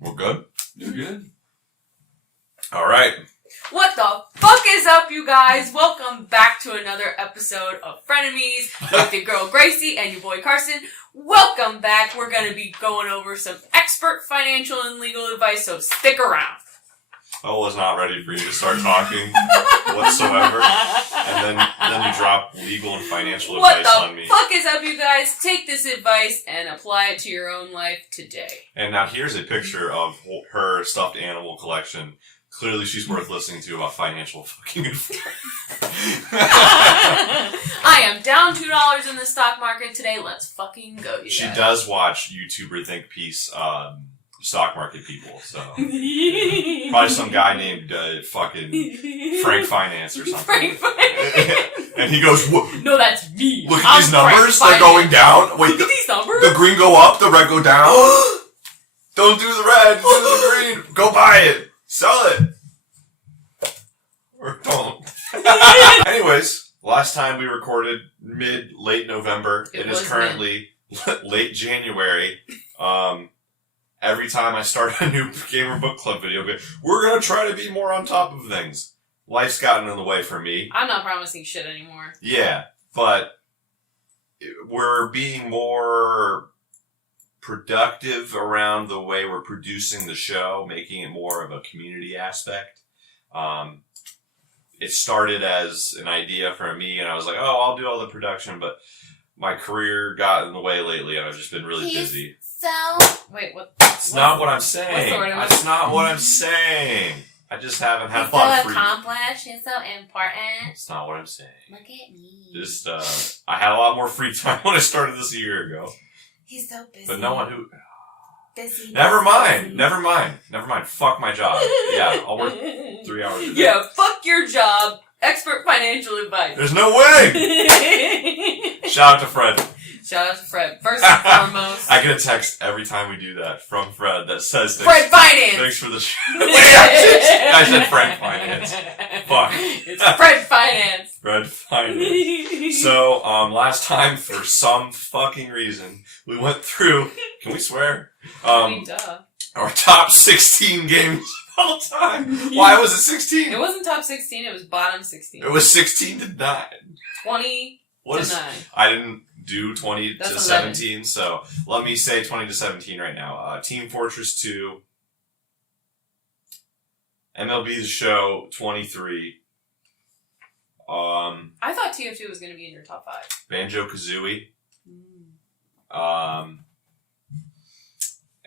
We're good? You're good? Alright. What the fuck is up, you guys? Welcome back to another episode of Frenemies with your girl Gracie and your boy Carsten. Welcome back. We're going to be going over some expert financial and legal advice, so stick around. I was not ready for you to start talking whatsoever. And then you drop legal and financial advice on me. What the fuck is up, you guys? Take this advice and apply it to your own life today. And now here's a picture of her stuffed animal collection. Clearly she's worth listening to about financial fucking advice. I am down $2 in the stock market today. Let's fucking go, you guys. She does watch YouTuber Think Piece stock market people, so probably some guy named fucking Frank Finance or something. Frank Finance. And he goes, no, that's me. Look at these numbers, they're going down. Wait, look at these numbers. The green go up, the red go down. Don't do the red, do the green. Go buy it. Sell it. Or don't. Anyways, last time we recorded late November. It is currently late January. Every time I start a new Gamer Book Club video, we're going to try to be more on top of things. Life's gotten in the way for me. I'm not promising shit anymore. Yeah, but we're being more productive around the way we're producing the show, making it more of a community aspect. It started as an idea for me, and I was like, oh, I'll do all the production, but my career got in the way lately, and I've just been really busy. Wait, what? That's not what I'm saying. That's not what I'm saying. I just haven't had a lot of free... so accomplished. It's so important. That's not what I'm saying. Look at me. Just, I had a lot more free time when I started this a year ago. He's so busy. But no one who... Busy. Never mind. Fuck my job. Yeah, I'll work 3 hours a day. Yeah, fuck your job. Expert financial advice. There's no way! Shout out to Fred. Shout out to Fred. First and foremost. I get a text every time we do that from Fred that says Fred Finance! Thanks for the Wait, I said Fred Finance. Fuck. It's Fred Finance. Fred Finance. So, last time, for some fucking reason, we went through, can we swear? Duh. Our top 16 games of all time. Why was it 16? It wasn't top 16, it was bottom 16. It was 16 to 9. 20 to 9. I didn't do 20 That's to 11. 17, so let me say 20 to 17 right now. Team Fortress 2, MLB The Show 23. I thought TF2 was going to be in your top 5. Banjo-Kazooie.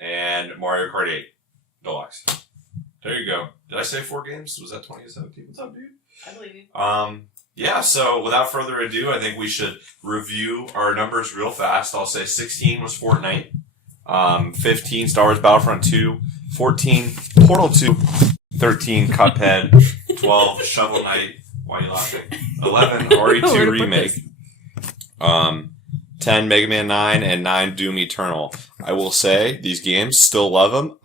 And Mario Kart 8 Deluxe. There you go. Did I say 4 games? Was that 20 to 17? What's up, dude? I believe you. Yeah, so without further ado, I think we should review our numbers real fast. I'll say 16 was Fortnite. 15, Star Wars Battlefront 2. 14, Portal 2. 13, Cuphead. 12, Shovel Knight. Why are you laughing? 11, RE2 Remake. 10, Mega Man 9, and 9, Doom Eternal. I will say, these games, still love them.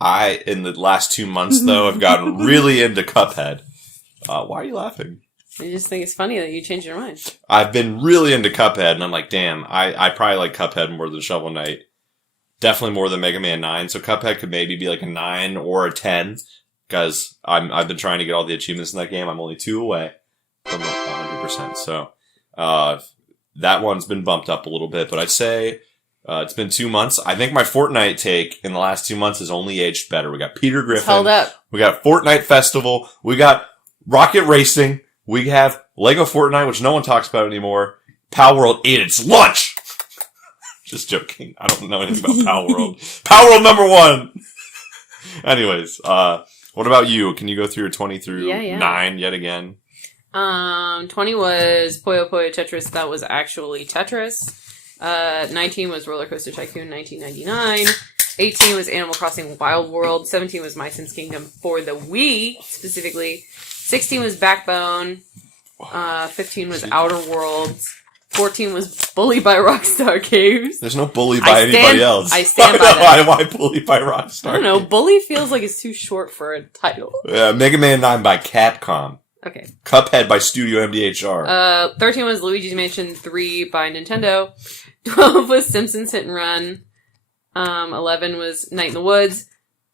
In the last 2 months, though, have gotten really into Cuphead. Why are you laughing? I just think it's funny that you changed your mind. I've been really into Cuphead, and I'm like, damn, I probably like Cuphead more than Shovel Knight. Definitely more than Mega Man 9, so Cuphead could maybe be like a 9 or a 10, because I've been trying to get all the achievements in that game. I'm only 2 away from 100%, so that one's been bumped up a little bit, but I'd say it's been 2 months. I think my Fortnite take in the last 2 months has only aged better. We got Peter Griffin. Held up. We got Fortnite Festival. We got Rocket Racing. We have Lego Fortnite, which no one talks about anymore. Power World ate its lunch! Just joking. I don't know anything about Power World. Power World number 1! Anyways, what about you? Can you go through your 20 through 9 yet again? 20 was Puyo Puyo Tetris. That was actually Tetris. 19 was Roller Coaster Tycoon 1999. 18 was Animal Crossing Wild World. 17 was My Sims Kingdom for the Wii, specifically. 16 was Backbone. 15 was Outer Worlds. 14 was Bully by Rockstar Games. There's no Bully by anybody else. I stand by that. Why Bully by Rockstar? I don't know. Bully feels like it's too short for a title. Mega Man 9 by Capcom. Okay. Cuphead by Studio MDHR. 13 was Luigi's Mansion 3 by Nintendo. 12 was Simpsons Hit and Run. 11 was Night in the Woods.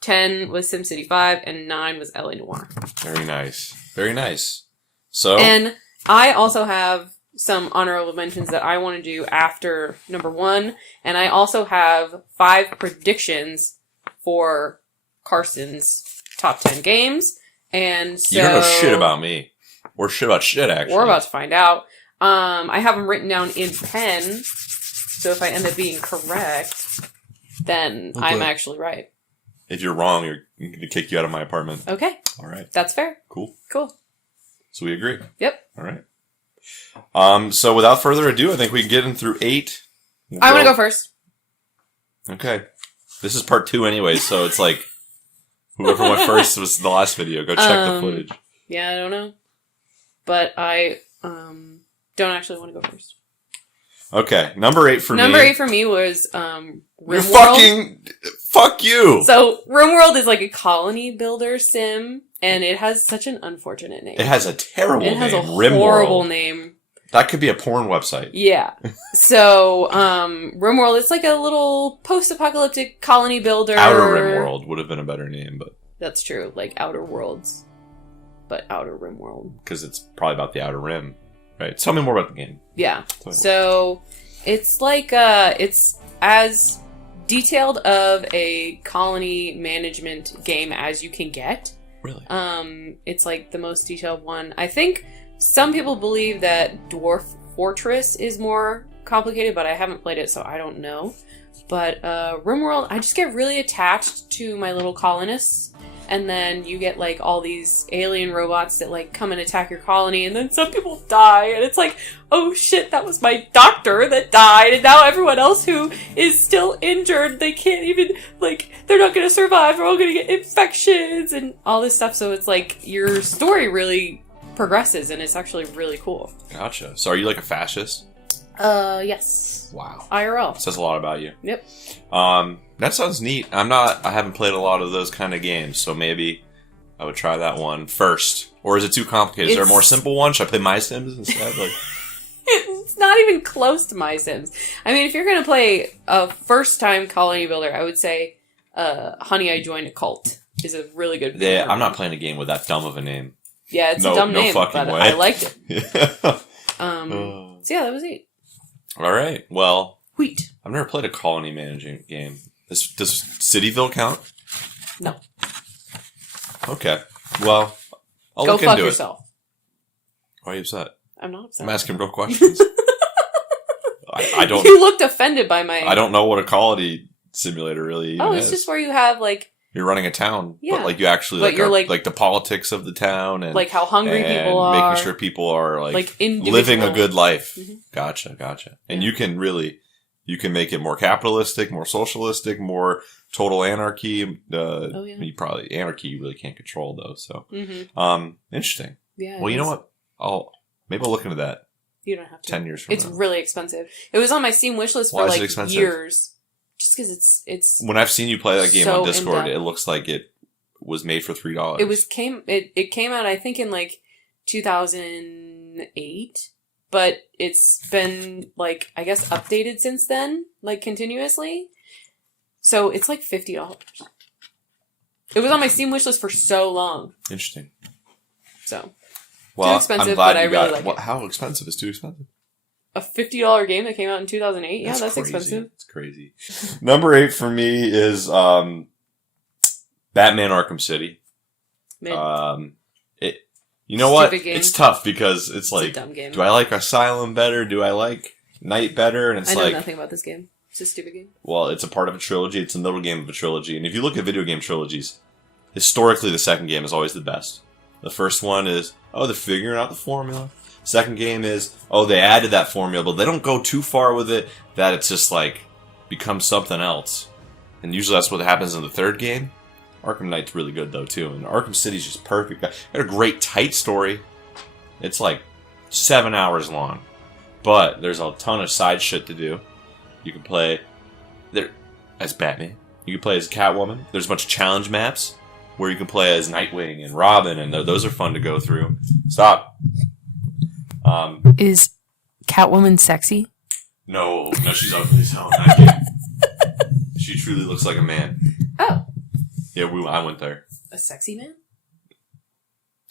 10 was SimCity 5. And 9 was LA Noire. Very nice. Very nice. So. And I also have some honorable mentions that I want to do after number 1. And I also have 5 predictions for Carsten's top 10 games. And so. You don't know shit about me. Or shit about shit, actually. We're about to find out. I have them written down in pen. So if I end up being correct, then okay. I'm actually right. If you're wrong, you're going to kick you out of my apartment. Okay. All right. That's fair. Cool. Cool. So we agree. Yep. All right. So without further ado, I think we can get in through 8. I want to go first. Okay. This is part 2 anyway, so it's like whoever went first was the last video. Go check the footage. Yeah, I don't know. But I don't actually want to go first. Okay. Number 8 for me. Number 8 for me was RimWorld. You're fucking... Fuck you! So, RimWorld is like a colony builder sim, and it has such an unfortunate name. It has a terrible name. It has a RimWorld. horrible name. That could be a porn website. Yeah. So, RimWorld, it's like a little post-apocalyptic colony builder. Outer RimWorld would have been a better name, but... That's true. Like Outer Worlds. But Outer RimWorld. Because it's probably about the Outer Rim. Right. Tell me more about the game. Yeah. So, it's like, it's as detailed of a colony management game as you can get. Really? It's like the most detailed one. I think some people believe that Dwarf Fortress is more complicated, but I haven't played it, so I don't know. But RimWorld, I just get really attached to my little colonists. And then you get, like, all these alien robots that, like, come and attack your colony. And then some people die. And it's like, oh, shit, that was my doctor that died. And now everyone else who is still injured, they can't even, like, they're not going to survive. They're all going to get infections and all this stuff. So it's like your story really progresses. And it's actually really cool. Gotcha. So are you, like, a fascist? Yes. Wow. IRL. Says a lot about you. Yep. That sounds neat. I haven't played a lot of those kind of games, so maybe I would try that one first. Or is it too complicated? Is there a more simple one? Should I play My Sims instead? Like, it's not even close to My Sims. I mean, if you're gonna play a first-time colony builder, I would say Honey, I Joined a Cult is a really good game. Yeah, I'm not playing a game with that dumb of a name. Yeah, it's a dumb name, but way. I liked it. Yeah. So yeah, that was it. All right. Well, Wheat. I've never played a colony managing game. Does Cityville count? No. Okay. Well, I'll Go look fuck into yourself. it. Why are you upset? I'm not upset. I'm asking real questions. I don't. You looked offended by my. I don't know what a colony simulator really even it's is. just where you have like. You're running a town, Yeah. but like you actually But you're like the politics of the town and like how hungry and people are, making sure people are like individual. living a good life. Mhm. Gotcha. And you can make it more capitalistic, more socialistic, more total anarchy. You probably anarchy you really can't control though. So, interesting. Yeah. Well, you know what? Maybe I'll look into that. You don't have to. 10 years from It's now. really expensive. It was on my Steam wishlist Why for is it like expensive? years. Just because it's. When I've seen you play that game so on Discord, in-depth. it looks like it was made for $3. It came out I think in like 2008, but it's been like I guess updated since then, like continuously. So it's like $50. It was on my Steam wishlist for so long. Interesting. So Well, too expensive, I'm glad but I you really got like it. it. How expensive is too expensive? A $50 game that came out in 2008? Yeah, that's crazy. expensive. It's crazy. Number 8 for me is Batman Arkham City. Mid. You know what? Stupid game. It's tough because it's like, a dumb game. do I like Asylum better? Do I like Night better? And it's I know like, nothing about this game. It's a stupid game. well, it's a part of a trilogy. It's a middle game of a trilogy. And if you look at video game trilogies, historically the second game is always the best. The first one is, they're figuring out the formula. Second game is, they added that formula, but they don't go too far with it that it's just like becomes something else. And usually that's what happens in the third game. Arkham Knight's really good though too, and Arkham City's just perfect. Got a great tight story. It's like 7 hours long, but there's a ton of side shit to do. You can play there as Batman. You can play as Catwoman. There's a bunch of challenge maps. where you can play as Nightwing and Robin, and those are fun to go through. Stop. Is Catwoman sexy? No, she's ugly. So I can't. She truly looks like a man. Oh. Yeah, I went there. A sexy man?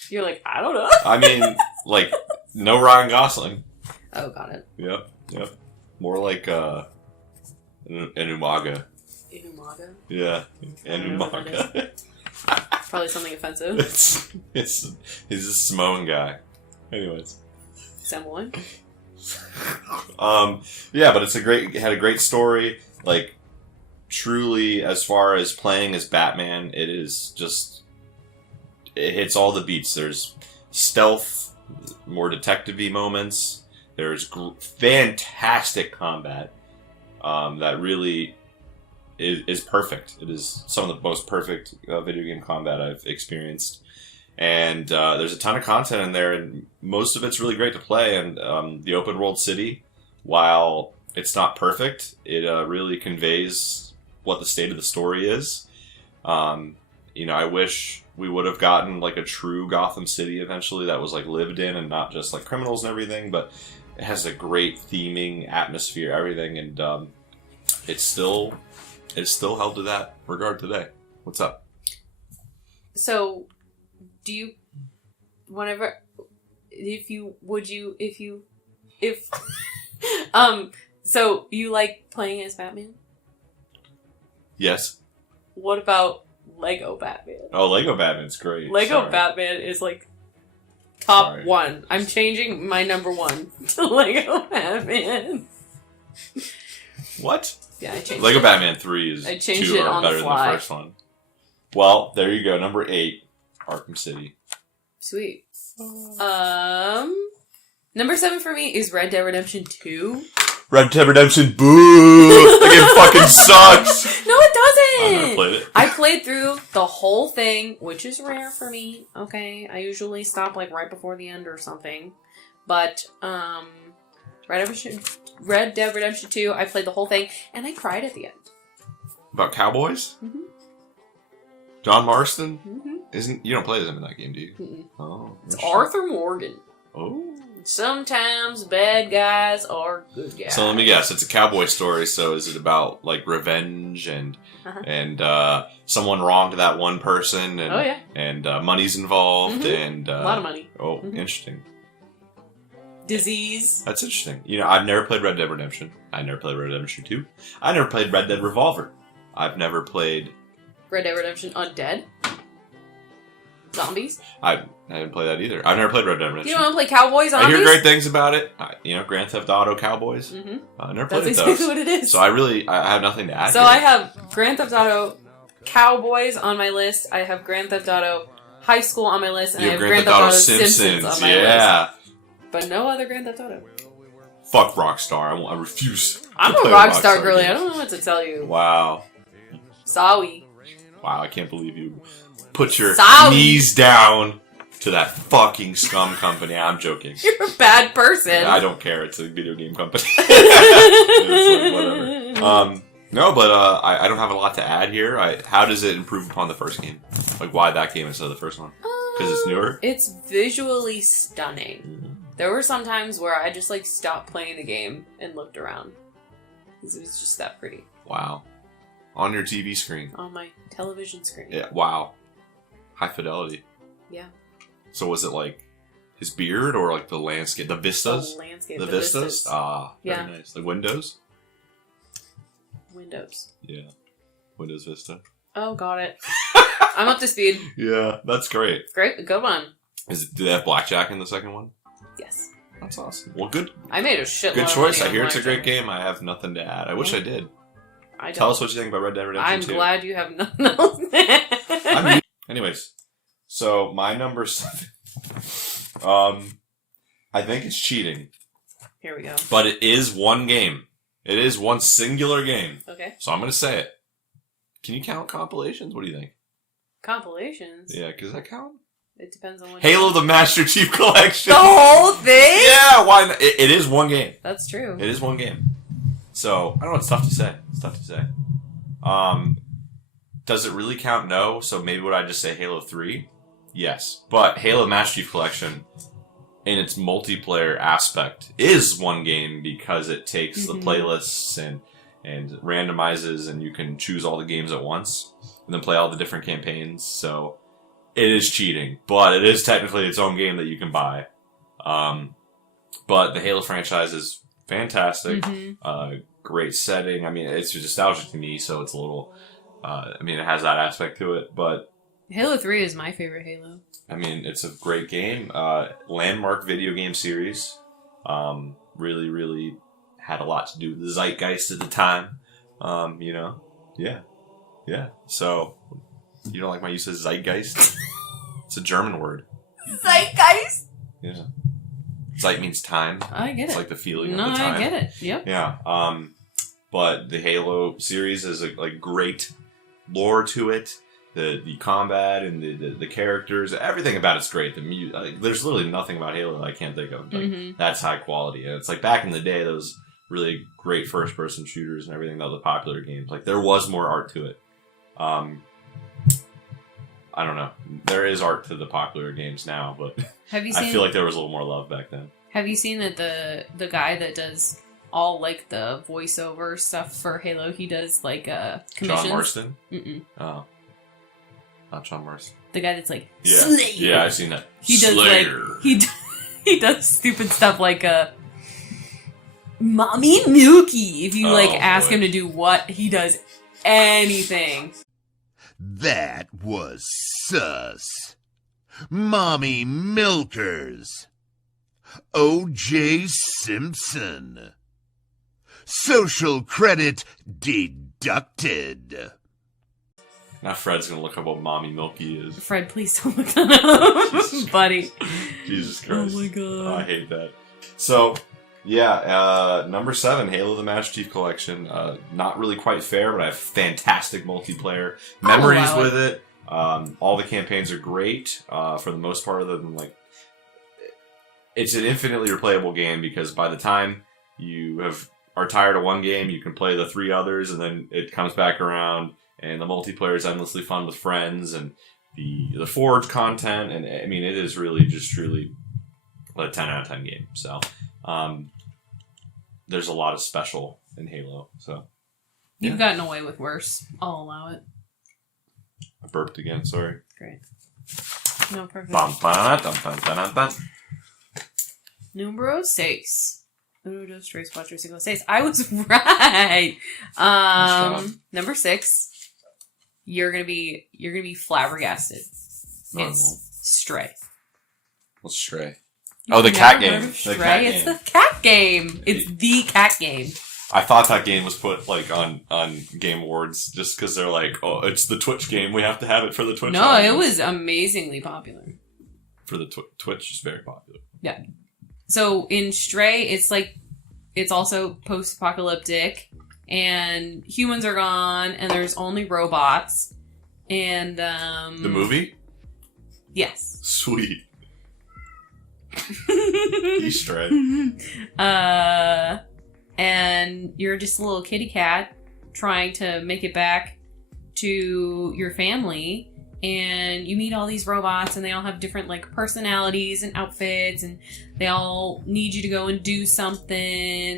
You're like, I don't know. I mean, like, no Ryan Gosling. Oh, got it. Yep. More like an Umaga. Inumaga? Yeah, an Umaga. Probably something offensive. He's a Samoan guy. Anyways. Samoan? Yeah, but it had a great story. Like, truly, as far as playing as Batman, it hits all the beats. There's stealth, more detective-y moments. There's fantastic combat that really is perfect. It is some of the most perfect video game combat I've experienced. And there's a ton of content in there, and most of it's really great to play. And the open world city, while it's not perfect, it really conveys what the state of the story is. I wish we would have gotten like a true Gotham City eventually that was like lived in and not just like criminals and everything, but it has a great theming, atmosphere, everything, and it's still held to that regard today. What's up? So, so you like playing as Batman? Yes. What about Lego Batman? Oh, Lego Batman's great. Lego Batman is like top one. I'm changing my number one to Lego Batman. What? Yeah, I changed Lego it. Batman 3 is I changed two it are on better the than fly. the first one. Well, there you go. Number 8, Arkham City. Sweet. Number 7 for me is Red Dead Redemption 2. Red Dead Redemption, boo! That game fucking sucks! No, it doesn't! I never played it. I played through the whole thing, which is rare for me, okay? I usually stop, like, right before the end or something. But, Red Dead Redemption 2, I played the whole thing, and I cried at the end. About cowboys? Mm-hmm. John Marston? Mm-hmm. You don't play as him in that game, do you? Mm-mm. Oh. It's Arthur Morgan. Oh. Sometimes bad guys are good guys. So let me guess, it's a cowboy story, so is it about, like, revenge and someone wronged that one person and, oh, yeah. and money's involved and... a lot of money. Oh, interesting. Disease. That's interesting. I've never played Red Dead Redemption. I never played Red Dead Redemption 2. I never played Red Dead Revolver. I've never played... Red Dead Redemption Undead. Zombies. I didn't play that either. I've never played Red Dead Redemption. You don't want to play Cowboy Zombies? I hear great things about it. Grand Theft Auto Cowboys. Mm-hmm. I never That's played exactly those. what it is. So I have nothing to add. So here. I have Grand Theft Auto Cowboys on my list. I have Grand Theft Auto High School on my list, and I have Grand Theft Auto Simpsons on my list. But no other Grand Theft Auto. Fuck Rockstar. I refuse. I'm a play Rockstar girly. games. I don't know what to tell you. Wow. Sorry. Wow, I can't believe you put your Sorry. knees down to that fucking scum company. I'm joking. You're a bad person. I don't care. It's a video game company. It's like, whatever. No, but I don't have a lot to add here. How does it improve upon the first game? Like, why that game instead of the first one? Because it's newer? It's visually stunning. Mm-hmm. There were some times where I just, like, stopped playing the game and looked around. Because it was just that pretty. Wow. On your TV screen. On my television screen. Yeah, wow. High fidelity. Yeah. So was it, like, his beard or, like, the landscape? The vistas? The landscape. The vistas? Ah, very yeah. nice. Like Windows? Windows. Yeah. Windows Vista. Oh, got it. I'm up to speed. Yeah, that's great. Great, good one. Do they have blackjack in the second one? Yes. That's awesome. Well, good. I made a shitload. Good choice. Of money I hear on it's a blackjack. great game. I have nothing to add. I wish I did. I don't. Tell us what you think about Red Dead Redemption I'm 2. glad you have nothing else. Anyways, so my number 7. I think it's cheating. Here we go. But it is one game. It is one singular game. Okay. So I'm going to say it. Can you count compilations? What do you think? Compilations? Yeah, does that count? It depends on what. Halo the Master Chief Collection. The whole thing? Yeah, why not? It is one game. That's true. It is one game. So, I don't know, it's tough to say. Does does it really count? No. So maybe would I just say Halo 3? Yes. But Halo Master Chief Collection, in its multiplayer aspect, is one game because it takes the playlists and randomizes, and you can choose all the games at once and then play all the different campaigns. So it is cheating, but it is technically its own game that you can buy. But the Halo franchise is fantastic. Great setting. I mean, it's nostalgic to me, so it's a little... it has that aspect to it, but... Halo 3 is my favorite Halo. I mean, it's a great game. Landmark video game series. Really, really had a lot to do with the zeitgeist at the time. Yeah. So, you don't like my use of zeitgeist? It's a German word. Zeitgeist? Yeah. Zeit means time. I get it. It's like the feeling of the time. No, I get it. Yep. Yeah. But the Halo series is a great lore to it. The combat and the characters, everything about it's great. The music, there's literally nothing about Halo that I can't think of. That's high quality. And it's like back in the day, those really great first person shooters and everything that was the popular games. Like there was more art to it. I don't know. There is art to the popular games now, but have you seen, I feel like there was a little more love back then. Have you seen that the guy that does all like the voiceover stuff for Halo, he does like commissions? John Marston? Oh. Not John Marston. The guy that's like Slayer. Yeah, I've seen that. He does Slayer. Like he does stupid stuff like Mommy Milky. If you ask him to do what, he does anything. That was sus. Mommy Milkers. O.J. Simpson. Social credit deducted. Now Fred's gonna look up what Mommy Milky is. Fred, please don't look that up, buddy. Jesus Christ. Oh my god. I hate that. So, yeah, number 7, Halo the Master Chief Collection. Not really quite fair, but I have fantastic multiplayer memories with it. All the campaigns are great, for the most part, other than, it's an infinitely replayable game, because by the time you are tired of one game, you can play the 3 others, and then it comes back around, and the multiplayer is endlessly fun with friends, and the Forge content, and I mean, it is really just truly a 10 out of 10 game. So, there's a lot of special in Halo. So, You've gotten away with worse. I'll allow it. I burped again. Sorry. Great. No, perfect. Numero 6. 1, 2, 3, 4, 5, 6. I was right. Number 6. You're gonna be flabbergasted. It's Stray. What's Stray? Oh, the cat game. Stray? It's the cat game. It's the cat game. I thought that game was put on Game Awards just because they're like, oh, it's the Twitch game. We have to have it for the Twitch. No, audience. It was amazingly popular. For the Twitch is very popular. Yeah. So in Stray, it's also post-apocalyptic, and humans are gone, and there's only robots, and the movie? Yes. Sweet. Easter egg. And you're just a little kitty cat trying to make it back to your family, and you meet all these robots, and they all have different personalities and outfits, and they all need you to go and do something,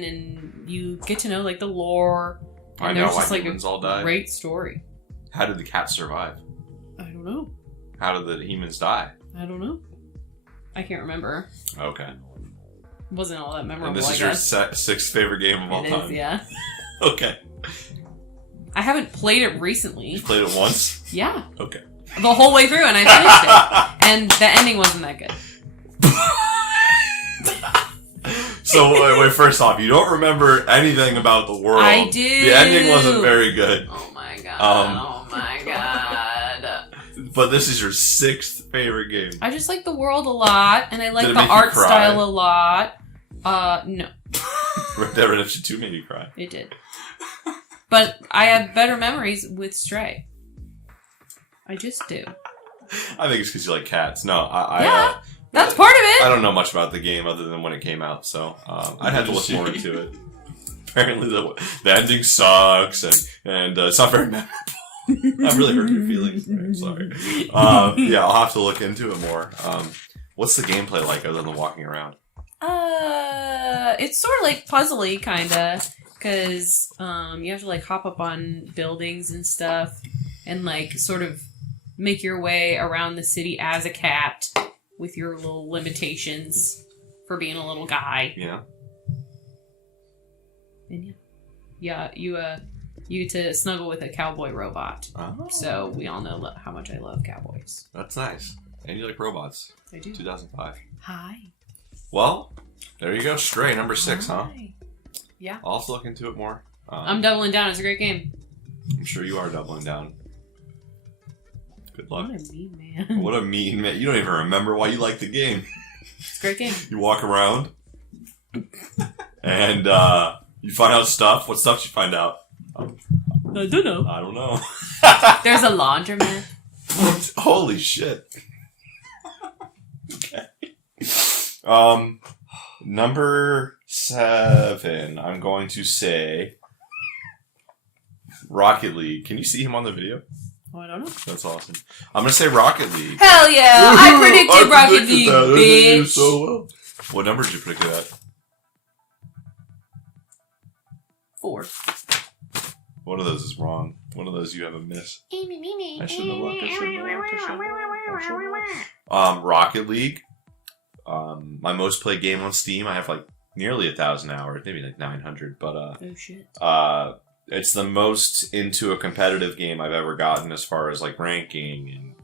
and you get to know the lore. And I know there's why just humans all died. Great story. How did the cat survive? I don't know. How did the humans die? I don't know. I can't remember. Okay. It wasn't all that memorable. And this is your 6th favorite game of all time. Yeah. Okay. I haven't played it recently. You played it once? Yeah. Okay. The whole way through, and I finished it. And the ending wasn't that good. So, wait, first off, you don't remember anything about the world. I do. The ending wasn't very good. Oh my god. Oh my god. But this is your 6th favorite game. I just like the world a lot, and I like the art style a lot. No. Red Dead Redemption 2 made you cry. It did. But I have better memories with Stray. I just do. I think it's because you like cats. No, that's part of it. I don't know much about the game other than when it came out, so I'd have to look more into it. Apparently the ending sucks, and it's not very memorable. I'm really hurting your feelings. I'm sorry. Yeah, I'll have to look into it more. What's the gameplay like other than walking around? It's sort of like puzzly, kinda, because you have to like hop up on buildings and stuff, and like sort of make your way around the city as a cat with your little limitations for being a little guy. Yeah. And yeah, you get to snuggle with a cowboy robot. Oh. So we all know how much I love cowboys. That's nice. And you like robots. I do. 2005. Hi. Well, there you go. Stray, number 6, huh? Yeah. I'll have to look into it more. I'm doubling down. It's a great game. I'm sure you are doubling down. Good luck. What a mean man. What a mean man. You don't even remember why you like the game. It's a great game. You walk around and you find out stuff. What stuff did you find out? I don't know. I don't know. There's a laundromat. Holy shit. Okay. Number 7, I'm going to say Rocket League. Can you see him on the video? Oh, I don't know. That's awesome. I'm going to say Rocket League. Hell yeah! I predicted Rocket League, that. bitch! So well. What number did you predict it at? 4. One of those is wrong. One of those you have a miss. I should have looked. Rocket League. My most played game on Steam. I have like nearly 1,000 hours, maybe like 900. But oh shit. It's the most into a competitive game I've ever gotten as far as like ranking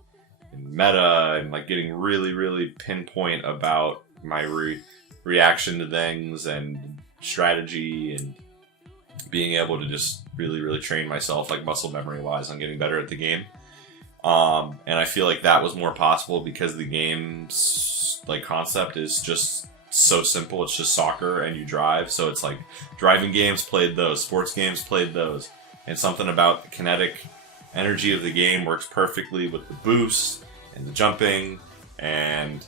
and meta and like getting really, really pinpoint about my reaction to things and strategy and being able to just really, really train myself like muscle memory wise on getting better at the game. And I feel like that was more possible because the game's like concept is just so simple. It's just soccer and you drive. So it's like driving games, played those. Sports games, played those. And something about the kinetic energy of the game works perfectly with the boost and the jumping and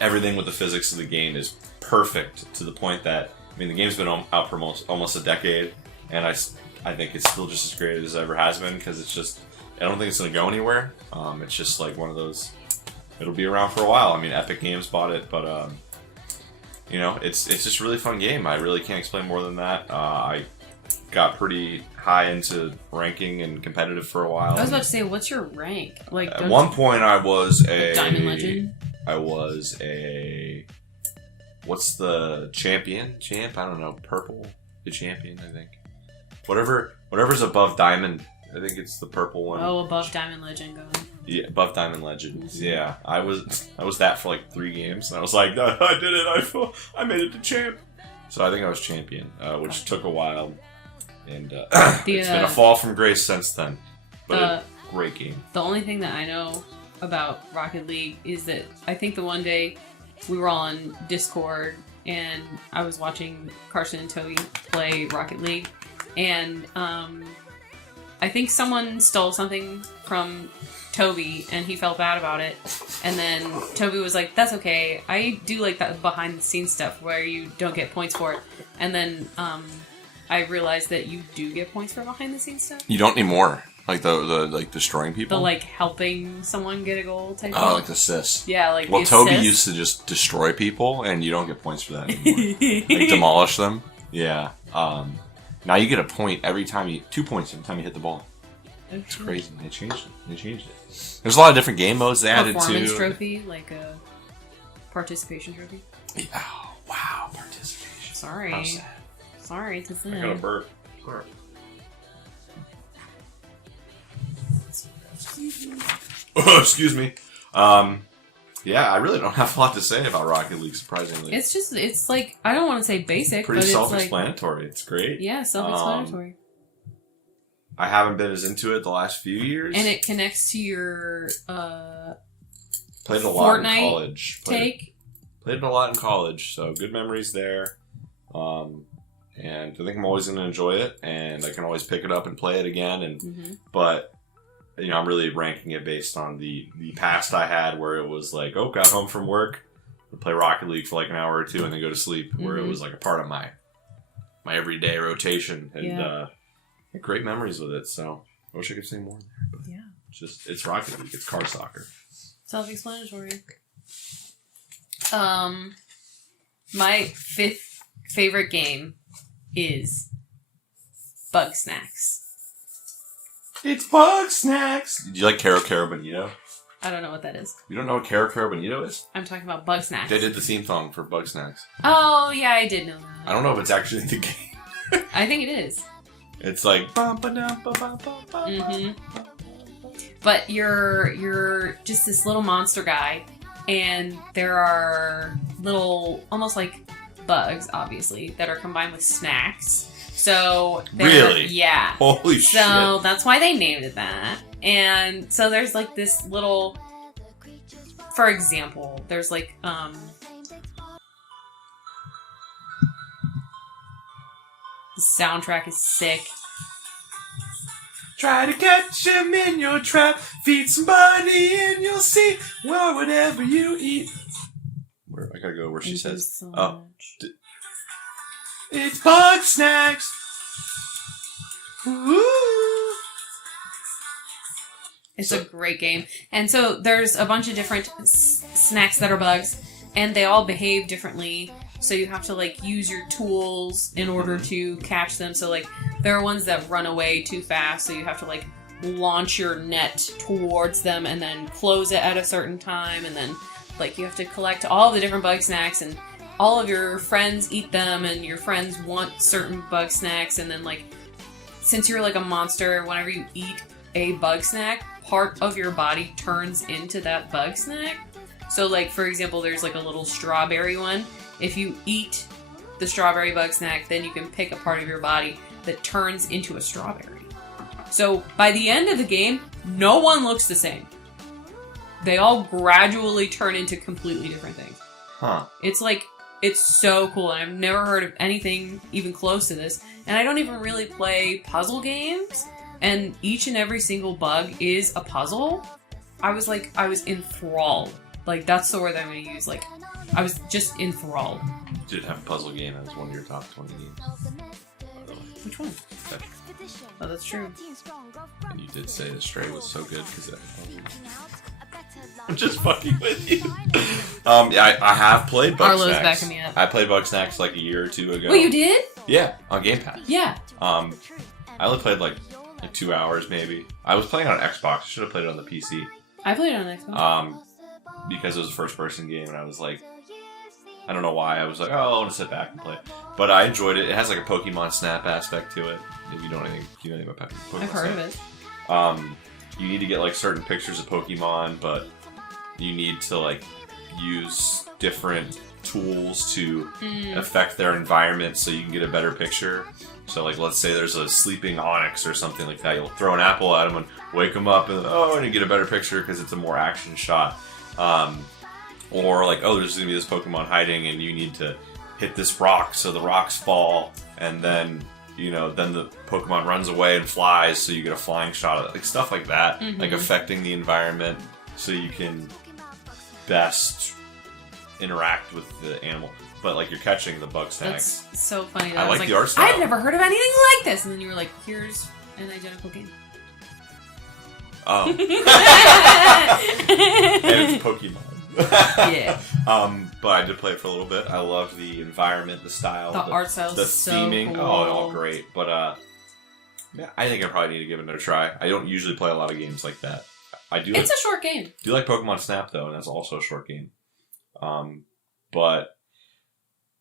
everything with the physics of the game is perfect to the point that, I mean, the game's been out for almost a decade, and I think it's still just as great as it ever has been because it's just, I don't think it's going to go anywhere. It's just like one of those, it'll be around for a while. I mean, Epic Games bought it, but you know, it's just a really fun game. I really can't explain more than that. I got pretty high into ranking and competitive for a while. I was about to say, what's your rank? Like at one point, I was a Diamond Legend. I was a what's the champion? I don't know. Purple, the champion, I think. Whatever's above Diamond. I think it's the purple one. Oh, above Diamond Legend going. Yeah, above Diamond Legend. Mm-hmm. Yeah, I was that for like 3 games, and I was like, I did it. I made it to champ. So I think I was champion, which took a while, and it's been a fall from grace since then. But great game. The only thing that I know about Rocket League is that I think the one day we were all on Discord and I was watching Carsten and Toby play Rocket League, and I think someone stole something from Toby and he felt bad about it, and then Toby was like, that's okay, I do like that behind the scenes stuff where you don't get points for it, and then I realized that you do get points for behind the scenes stuff. You don't anymore. Like the like destroying people? The like helping someone get a goal type thing? Oh, like the assist. Yeah, like well, the Toby assist. used to just destroy people and you don't get points for that anymore. Like demolish them. Yeah. Now you get a point every time 2 points every time you hit the ball. Okay. It's crazy. They changed it. There's a lot of different game modes they added to. Performance trophy, like a participation trophy. Yeah. Oh, wow, participation. Sorry. How sad. Sorry, it's a sin. I got a burp. Sorry. Excuse me. Yeah, I really don't have a lot to say about Rocket League, surprisingly. It's like, I don't want to say basic, pretty but self-explanatory. It's great. Yeah, self-explanatory. I haven't been as into it the last few years. And it connects to your played it a lot Fortnite in college. Played it a lot in college, so good memories there. And I think I'm always going to enjoy it, and I can always pick it up and play it again. And but you know, I'm really ranking it based on the past I had, where it was like, oh, got home from work, would play Rocket League for like an hour or two, and then go to sleep. Where it was like a part of my everyday rotation, and Great memories with it, so I wish I could say more there. But Yeah. it's Rocket League. It's car soccer. Self-explanatory. My fifth favorite game is Bug Snacks. It's Bug Snacks! Did you like Caro Caro Bonito? I don't know what that is. You don't know what Caro Caro Bonito is? I'm talking about Bug Snacks. They did the theme song for Bug Snacks. Oh, yeah, I did know that. I don't know if it's actually in the game. I think it is. It's like... But you're just this little monster guy, and there are little, almost like bugs, obviously, that are combined with snacks. So really? Yeah. Holy shit. So that's why they named it that. And so there's like this little, for example, there's like the soundtrack is sick. Try to catch him in your trap, feed somebody and you'll see, well, whatever you eat. Where I gotta go where she says, So oh, much. It's Bug Snacks. Woo! It's a great game. And so there's a bunch of different snacks that are bugs, and they all behave differently. So you have to like use your tools in order to catch them. So like there are ones that run away too fast, so you have to like launch your net towards them and then close it at a certain time, and then like you have to collect all the different bug snacks, and all of your friends eat them, and your friends want certain bug snacks, and then like since you're like a monster, whenever you eat a bug snack, part of your body turns into that bug snack. So like for example, there's like a little strawberry one. If you eat the strawberry bug snack, then you can pick a part of your body that turns into a strawberry. So by the end of the game, no one looks the same. They all gradually turn into completely different things. Huh. It's so cool, and I've never heard of anything even close to this. And I don't even really play puzzle games, and each and every single bug is a puzzle. I was enthralled. Like, that's the word I'm going to use. Like, I was just enthralled. You did have a puzzle game as one of your top 20 games. Which one? Tetris. Oh, that's true. And you did say the Stray was so good because I'm just fucking with you. Yeah, I have played Bug Arlo's Snacks. backing me up. I played Bug Snacks like a year or two ago. Wait, you did? Yeah, on Game Pass. Yeah. I only played like 2 hours maybe. I was playing on Xbox. I should have played it on the PC. I played it on Xbox. Because it was a first-person game, and I was like, I don't know why. I was like, oh, I want to sit back and play. But I enjoyed it. It has like a Pokemon Snap aspect to it. If you know anything about Pokemon I've heard of it. You need to get like certain pictures of Pokemon, but you need to like use different tools to affect their environment so you can get a better picture. So like, let's say there's a sleeping Onix or something like that. You'll throw an apple at him and wake him up, and and you get a better picture because it's a more action shot. Or like, oh, there's gonna be this Pokemon hiding, and you need to hit this rock so the rocks fall, and then then the Pokemon runs away and flies, so you get a flying shot of it. Like stuff like that, like affecting the environment so you can best interact with the animal. But like you're catching the bug snacks. That's so funny. I like the art style. I've never heard of anything like this. And then you were like, here's an identical game. Oh. And it's Pokemon. Yeah. But I did play it for a little bit. I love the environment, the style, the art style, the so theming. cool. Oh, all great. But yeah, I think I probably need to give it another try. I don't usually play a lot of games like that. I do. It's a short game. Do like Pokemon Snap though, and that's also a short game. But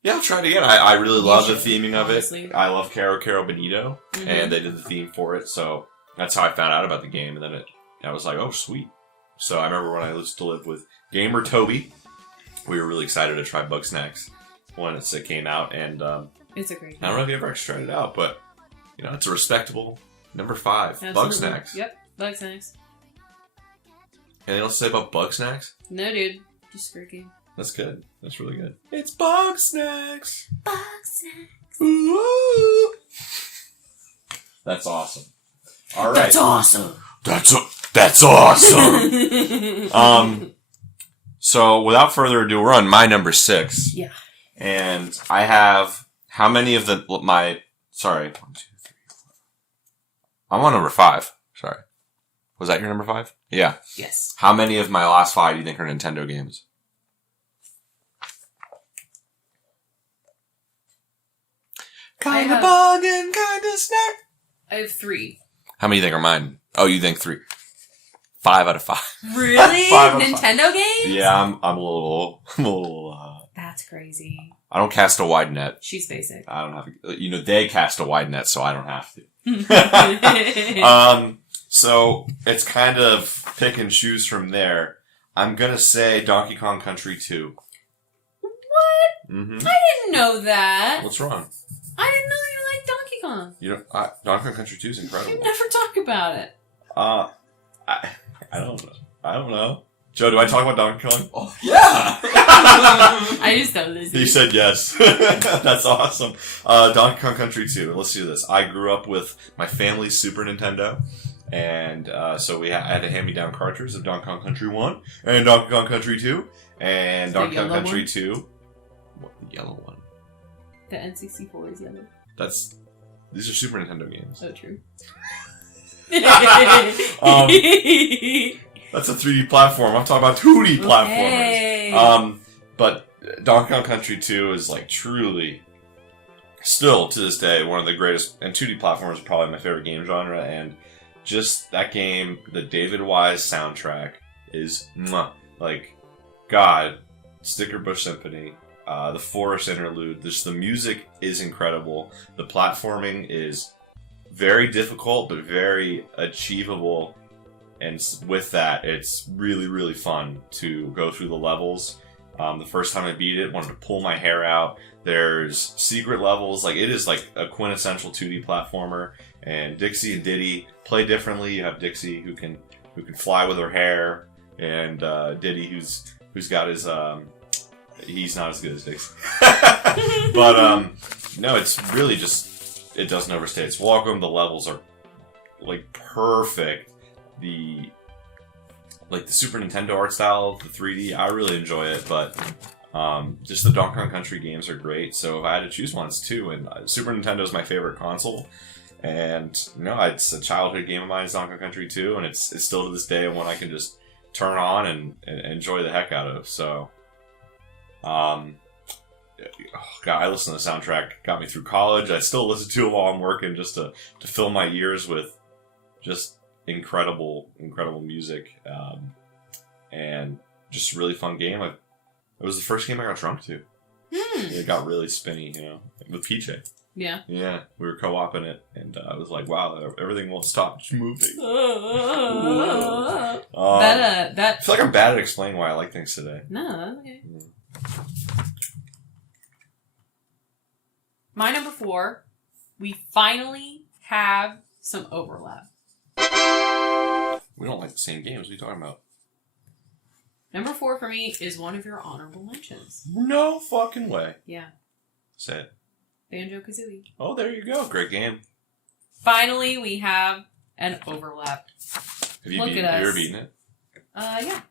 yeah, I'll try it again. I really love the theming of it. I love Caro Caro Bonito, and they did the theme for it, so that's how I found out about the game. And then I was like, oh, sweet. So I remember when I used to live with Gamer Toby, we were really excited to try Bug Snacks when it came out, and it's a great game. I don't know if you ever actually tried it out, but it's a respectable number 5. Absolutely. Bug Snacks. Yep, Bug Snacks. Anything else to say about Bug Snacks? No, dude. Just a great game. That's good. That's really good. It's Bug Snacks. Bug Snacks. Ooh. That's awesome. All right. That's awesome. That's awesome. So without further ado, we're on my number 6. Yeah. And I have how many of sorry, 1, 2, 3, 4. I'm on number 5. Sorry. Was that your number 5? Yeah. Yes. How many of my last 5 do you think are Nintendo games? Kinda bugging, kinda snack. I have 3. How many do you think are mine? Oh, you think 3. 5 out of 5. Really? 5 out of 5. Nintendo games? Yeah, I'm a little, That's crazy. I don't cast a wide net. She's basic. I don't have to, they cast a wide net, so I don't have to. So it's kind of pick and choose from there. I'm gonna say Donkey Kong Country 2. What? Mm-hmm. I didn't know that. What's wrong? I didn't know you liked Donkey Kong. You know, Donkey Kong Country 2 is incredible. You never talk about it. I don't know. I don't know. Joe, do I talk about Donkey Kong? Oh, yeah! I just don't listen. He said yes. That's awesome. Donkey Kong Country 2. Let's do this. I grew up with my family's Super Nintendo. And so I had a hand-me-down cartridge of Donkey Kong Country 1 and Donkey Kong Country 2 and Donkey Kong Country 2. What, the yellow one? The N64 is yellow. These are Super Nintendo games. Oh, true. That's a 3D platform. I'm talking about 2D platformers. Okay. But Donkey Kong Country 2 is like truly, still to this day, one of the greatest. And 2D platformers are probably my favorite game genre. And just that game, the David Wise soundtrack is like, God, Sticker Bush Symphony, the Forest Interlude. The music is incredible. The platforming is very difficult, but very achievable. And with that, it's really, really fun to go through the levels. The first time I beat it, wanted to pull my hair out. There's secret levels. Like, it is like a quintessential 2D platformer. And Dixie and Diddy play differently. You have Dixie who can fly with her hair, and Diddy who's got his he's not as good as Dixie. But no, it's really just, it doesn't overstay its welcome. The levels are like perfect. The Super Nintendo art style, the 3D, I really enjoy it, but just the Donkey Kong Country games are great. So if I had to choose one, it's 2, and Super Nintendo is my favorite console. And it's a childhood game of mine, is Donkey Kong Country 2, and it's still to this day one I can just turn on and enjoy the heck out of. So, God, I listen to the soundtrack, got me through college. I still listen to it while I'm working, just to fill my ears with just incredible music, and just a really fun game. It was the first game I got drunk to. It got really spinny, with PJ. Yeah. Yeah, we were co-oping it, and I was like, wow, everything won't stop just moving. That I feel like I'm bad at explaining why I like things today. No, that's okay. My number 4, we finally have some overlap. We don't like the same games. What are you talking about? Number 4 for me is one of your honorable mentions. No fucking way. Yeah. Say it. Banjo-Kazooie. Oh, there you go. Great game. Finally, we have an overlap. Have you Look at us. ever beaten it? Yeah.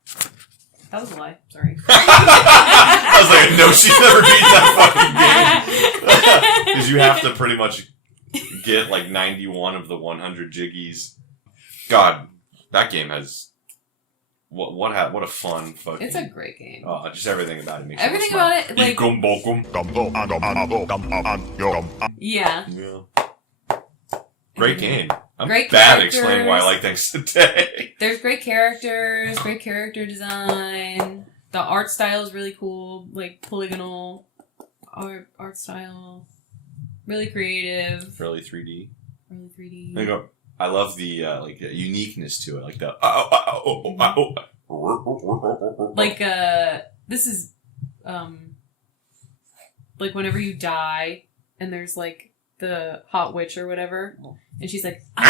That was a lie. Sorry. I was like, no, she's never beaten that fucking game. Because you have to pretty much get like 91 of the 100 jiggies. God, that game has what a fun fucking. It's a great game. Oh, just everything about it makes Everything me smile. about it, like yeah. Great game. I'm Great bad at characters. explaining why I like things today. There's great characters, great character design. The art style is really cool, like polygonal art style. Really creative. Really 3D. Really 3D. There you go. I love the uniqueness to it, like the like this is like whenever you die and there's like the hot witch or whatever, and she's like, she goes,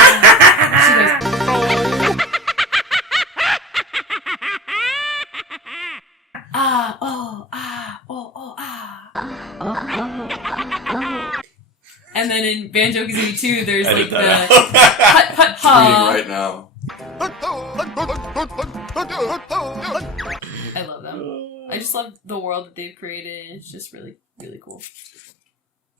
and then in Banjo-Kazooie 2, there's like the hut hut ha. Right now. I love them. I just love the world that they've created. It's just really, really cool.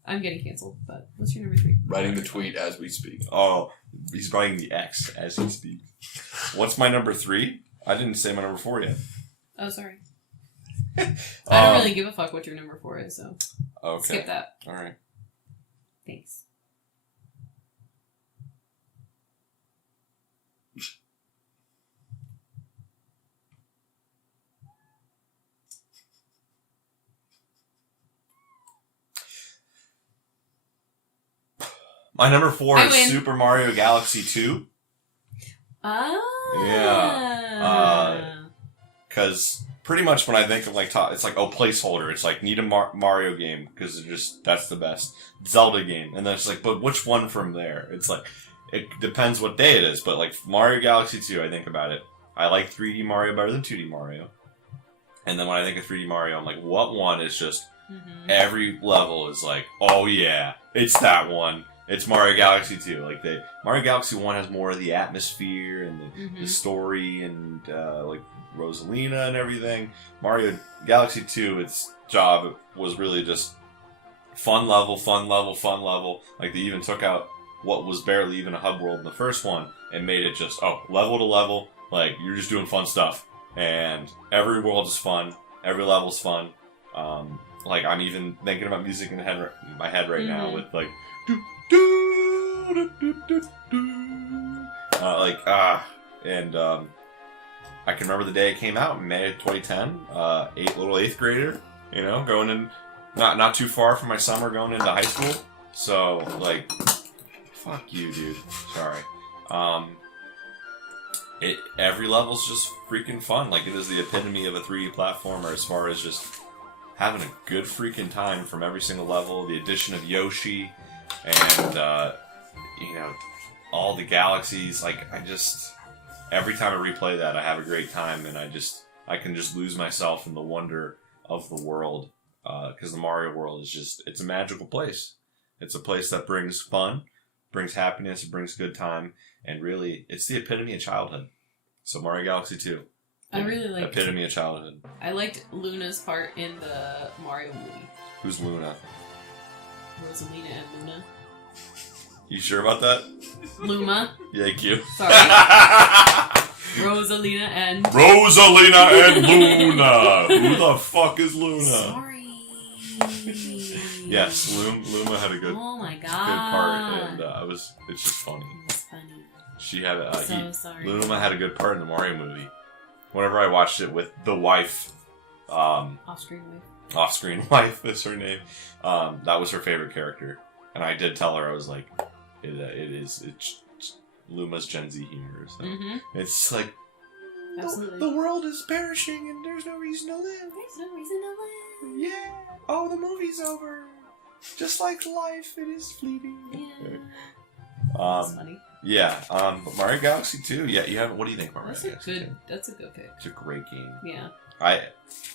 I'm getting canceled, but what's your number 3? Writing the tweet as we speak. Oh, he's writing the X as he speaks. What's my number 3? I didn't say my number 4 yet. Oh, sorry. I don't really give a fuck what your number 4 is, so okay. skip that. All right. Thanks. My number 4 I is win. Super Mario Galaxy 2. Ah. Because pretty much when I think of like it's like placeholder. It's like need a Mario game because that's the best Zelda game, and then it's like, but which one from there? It's like it depends what day it is. But like Mario Galaxy 2, I think about it. I like 3D Mario better than 2D Mario, and then when I think of 3D Mario, I'm like, what one is just every level is like, oh yeah, it's that one. It's Mario Galaxy 2. Like Mario Galaxy 1 has more of the atmosphere and the story and like Rosalina and everything. Mario Galaxy 2, its job was really just fun level. Like they even took out what was barely even a hub world in the first one and made it just level to level. Like you're just doing fun stuff, and every world is fun. Every level's fun. Like I'm even thinking about music in my head right now with like. And I can remember the day it came out in May of 2010. Little 8th grader, going in, not too far from my summer going into high school. So like, fuck you, dude. Sorry. Every level's just freaking fun. Like it is the epitome of a 3D platformer as far as just having a good freaking time from every single level. The addition of Yoshi. And, all the galaxies, like, every time I replay that, I have a great time, and I can just lose myself in the wonder of the world, because the Mario world is it's a magical place. It's a place that brings fun, brings happiness, brings good time, and really, it's the epitome of childhood. So Mario Galaxy 2. I really liked... Epitome of childhood. I liked Luna's part in the Mario movie. Who's Luna? Rosalina and Luna. You sure about that? Luma. Thank you. Sorry. Rosalina and Luna. Who the fuck is Luna? Sorry. Yes, Luma had a good, oh my god, good part, and it's just funny. It's funny. She had sorry. Luna had a good part in the Mario movie. Whenever I watched it with the wife, off-screen wife is her name. That was her favorite character, and I did tell her I was like, it's Luma's Gen Z humor. So it's like the world is perishing and there's no reason to live. Yeah. Oh, the movie's over. Just like life, it is fleeting. Yeah. That's funny. Yeah. But Mario Galaxy 2. Yeah. You have. What do you think about Mario Galaxy 2? That's a good pick. It's a great game. Yeah.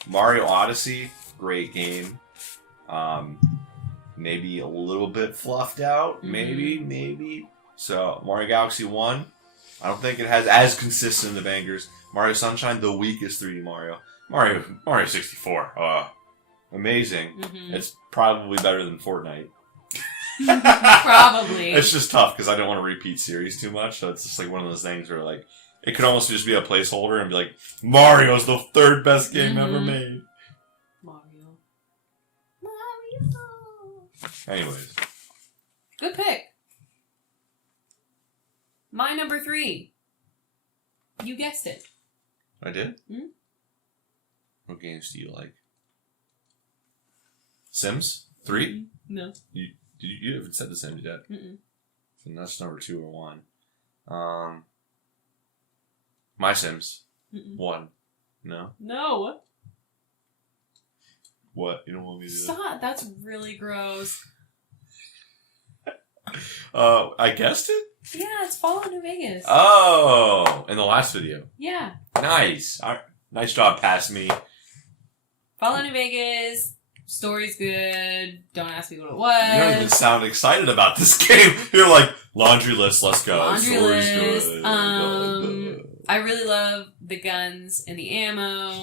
Mario Odyssey, great game. Maybe a little bit fluffed out. Maybe. So Mario Galaxy 1, I don't think it has as consistent of bangers. Mario Sunshine, the weakest 3D Mario. Mario 64, amazing. It's probably better than Fortnite. Probably. It's just tough because I don't want to repeat series too much. So it's just like one of those things where like it could almost just be a placeholder and be like, Mario's the third best game ever made. Mario. Anyways. Good pick. My number 3. You guessed it. I did? Mm-hmm. What games do you like? Sims? 3? No. You haven't said the Sims yet. So that's number 2 or 1. My Sims. 1. No? No. What? You don't want me to do that? Stop. That's really gross. I guessed it? Yeah, it's Fallout New Vegas. Oh! In the last video. Yeah. Nice. Nice job, past me. Fallout New Vegas. Story's good. Don't ask me what it was. You don't even sound excited about this game. You're like, laundry list, let's go. Laundry Story's list. good. I really love the guns and the ammo.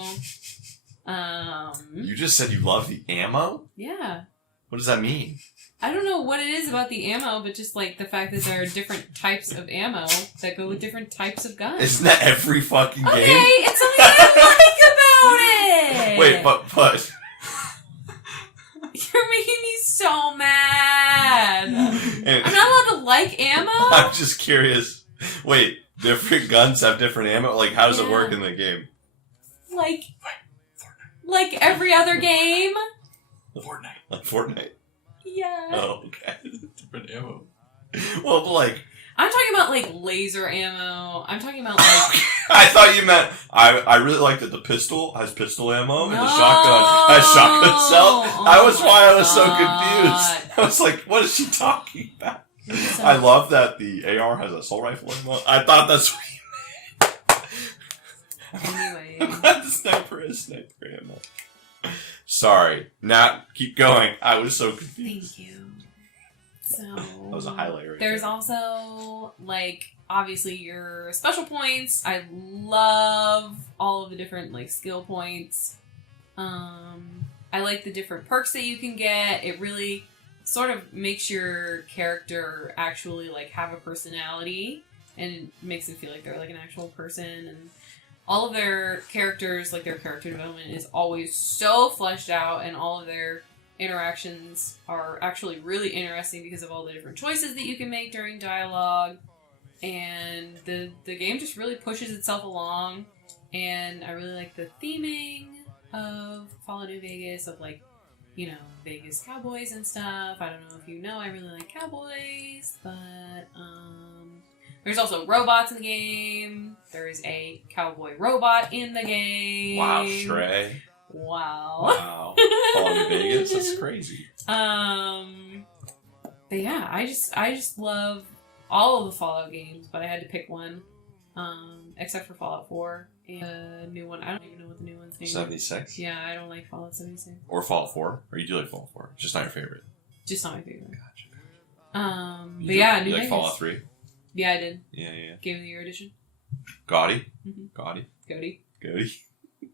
You just said you love the ammo? Yeah. What does that mean? I don't know what it is about the ammo, but just like the fact that there are different types of ammo that go with different types of guns. Isn't that every fucking game? Okay, it's something I like about it! Wait, but... You're making me so mad. And I'm not allowed to like ammo? I'm just curious. Wait, different guns have different ammo? Like, how does it work in the game? Like every other game? Fortnite. Like Fortnite? Yeah. Oh, okay. Different ammo. Well, but like... I'm talking about like laser ammo. I'm talking about like... I thought you meant... I really like that the pistol has pistol ammo and the shotgun has shotgun cell. That was why I was so confused. I was like, what is she talking about? I love that the AR has assault rifle ammo. I thought that's what you meant. Anyway. I'm glad the sniper has sniper ammo. Sorry. Now, keep going. I was so confused. Thank you. So... That was a highlight right There's there. also, like, obviously your special points. I love all of the different, like, skill points. I like the different perks that you can get. It really sort of makes your character actually, like, have a personality. And it makes them feel like they're, like, an actual person. And all of their characters, like, their character development is always so fleshed out. And all of their interactions are actually really interesting because of all the different choices that you can make during dialogue. And the game just really pushes itself along. And I really like the theming of Fallout New Vegas, of like, you know, Vegas cowboys and stuff. I don't know if you know, I really like cowboys, but there's also robots in the game. There is a cowboy robot in the game. Wow, Stray. Wow. Fallout New Vegas? That's crazy. But yeah, I just love all of the Fallout games, but I had to pick one. Except for Fallout 4 and a new one. I don't even know what the new one's name is. 76? Yeah, I don't like Fallout 76. Or Fallout 4? Or you do like Fallout 4? Just not your favorite? Just not my favorite. Gotcha. But yeah, you New like Vegas. Fallout 3? Yeah, I did. Yeah. Game of the Year edition. Gaudy? Mhm. Gaudy? Goaty. Goaty?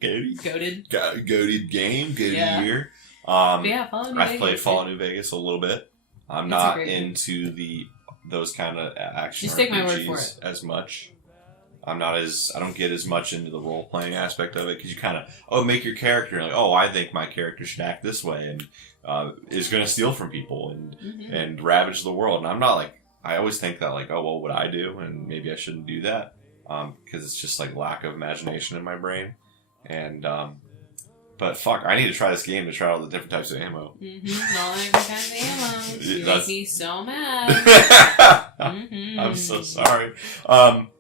Goaty? Goated. Goated game? Goated Yeah. year? But yeah, Fallout New Vegas. I've played Fallout New Vegas a little bit. I'm It's a not great game. into those kind of action Just take my word for RPGs as much. I don't get as much into the role playing aspect of it because you kind of make your character like, I think my character should act this way and is going to steal from people and ravage the world. And I'm not like, I always think that like, what would I do? And maybe I shouldn't do that because it's just like lack of imagination in my brain. And but fuck, I need to try this game to try all the different types of ammo. All the different kinds of ammo. You make me so mad. I'm so sorry.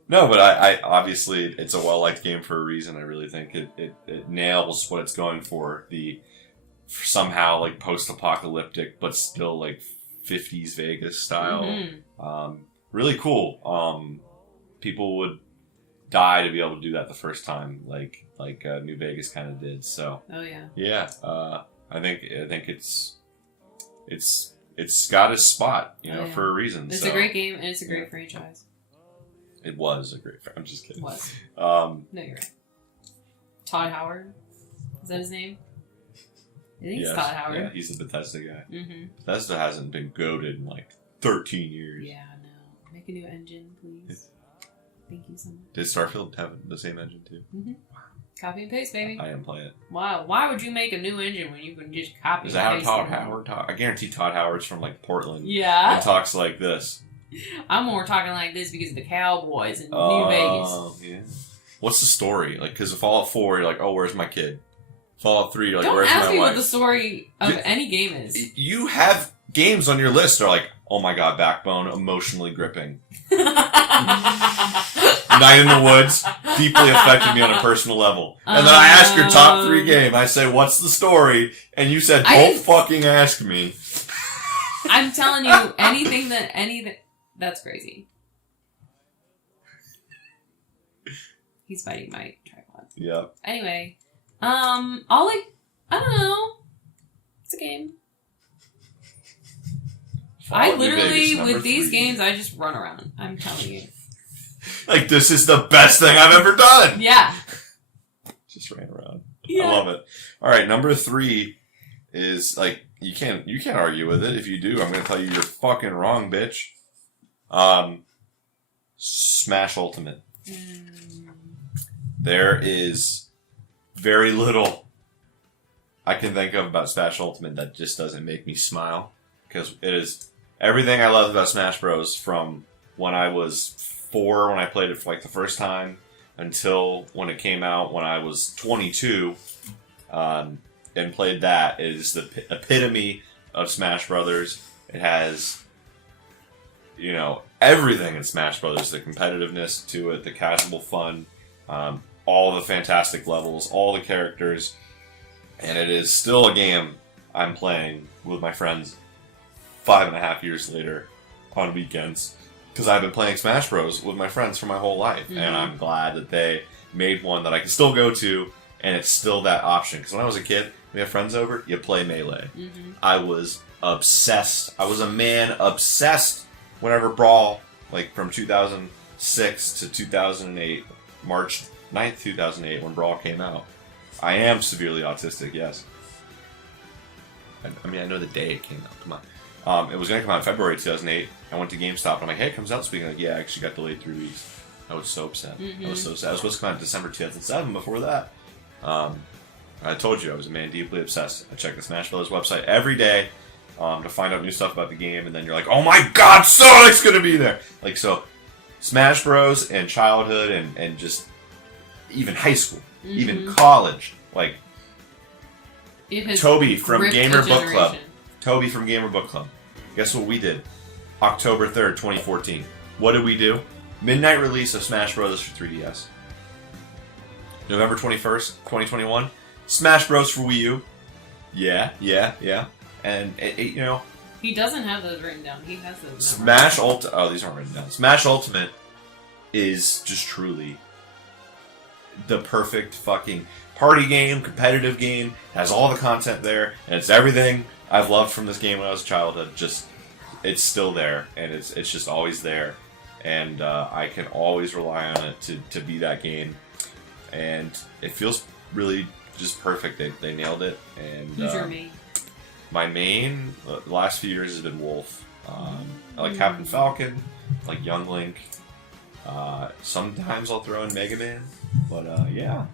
No, but I obviously it's a well-liked game for a reason. I really think it nails what it's going for. The somehow like post-apocalyptic, but still like 50s Vegas style. Really cool. People would die to be able to do that the first time, like New Vegas kind of did. So. Oh yeah. Yeah. I think it's got its spot, for a reason. It's a great game and it's a great franchise. It was a great. I'm just kidding. It was. No, you're right. Todd Howard. Is that his name? I think yes, it's Todd Howard. Yeah, he's the Bethesda guy. Bethesda hasn't been goated in like 13 years. Yeah, no. Make a new engine, please. Thank you so much. Did Starfield have the same engine too? Copy and paste, baby. I didn't play it. Wow. Why would you make a new engine when you can just copy Is and that paste how it? Todd Howard talks? I guarantee Todd Howard's from like Portland. Yeah. He talks like this. I'm more talking like this because of the Cowboys in New Vegas. Oh, yeah. What's the story? Like, because of Fallout 4, you're like, where's my kid? Fallout 3, you're like, Don't where's ask my me wife? what the story of any game is. You have games on your list that are like, oh my god, Backbone, emotionally gripping. Night in the Woods deeply affected me on a personal level. And then I ask your top 3 game. I say, what's the story? And you said, don't fucking ask me. I'm telling you, anything. That's crazy. He's biting my tripod. Yeah. Anyway, I don't know. It's a game. Fallout I New literally, Vegas, number with these 3. games, I just run around. I'm telling you. Like, this is the best thing I've ever done! Yeah. Just ran around. Yeah. I love it. Alright, number 3 is, like, You can't argue with it. If you do, I'm going to tell you you're fucking wrong, bitch. Smash Ultimate. There is very little I can think of about Smash Ultimate that just doesn't make me smile. Because it is everything I love about Smash Bros. From when I was 4, when I played it for like the first time, until when it came out when I was 22, and played that. It is the epitome of Smash Brothers. It has, you know, everything in Smash Brothers, the competitiveness to it, the casual fun, all the fantastic levels, all the characters, and it is still a game I'm playing with my friends 5.5 years later on weekends, because I've been playing Smash Bros. With my friends for my whole life, and I'm glad that they made one that I can still go to, and it's still that option. Because when I was a kid, we have friends over, you play Melee. I was obsessed. I was a man obsessed whenever Brawl, like from 2006 to 2008, March 9th, 2008, when Brawl came out. I am severely autistic, yes. I mean, I know the day it came out. Come on. It was going to come out in February 2008. I went to GameStop, and I'm like, hey, it comes out this week. Like, yeah, I actually got delayed 3 weeks. I was so upset. I was so sad. I was supposed to come out in December 2007 before that. I told you I was a man deeply obsessed. I check the Smash Bros. Website every day to find out new stuff about the game, and then you're like, oh my god, Sonic's going to be there! Like, so, Smash Bros. And childhood and just even high school, even college, like, Toby from Gamer Book Club. Toby from Gamer Book Club. Guess what we did? October 3rd, 2014. What did we do? Midnight release of Smash Bros. For 3DS. November 21st, 2021. Smash Bros. For Wii U. Yeah. And, you know... He doesn't have those written down. He has those Smash Ultimate... Oh, these aren't written down. Smash Ultimate is just truly the perfect fucking party game, competitive game. Has all the content there, and it's everything I've loved from this game when I was a childhood. Just, it's still there, and it's just always there, and I can always rely on it to be that game, and it feels really just perfect. They nailed it. And who's your main? My main the last few years has been Wolf. I like Captain Falcon, I like Young Link. Sometimes I'll throw in Mega Man, but yeah.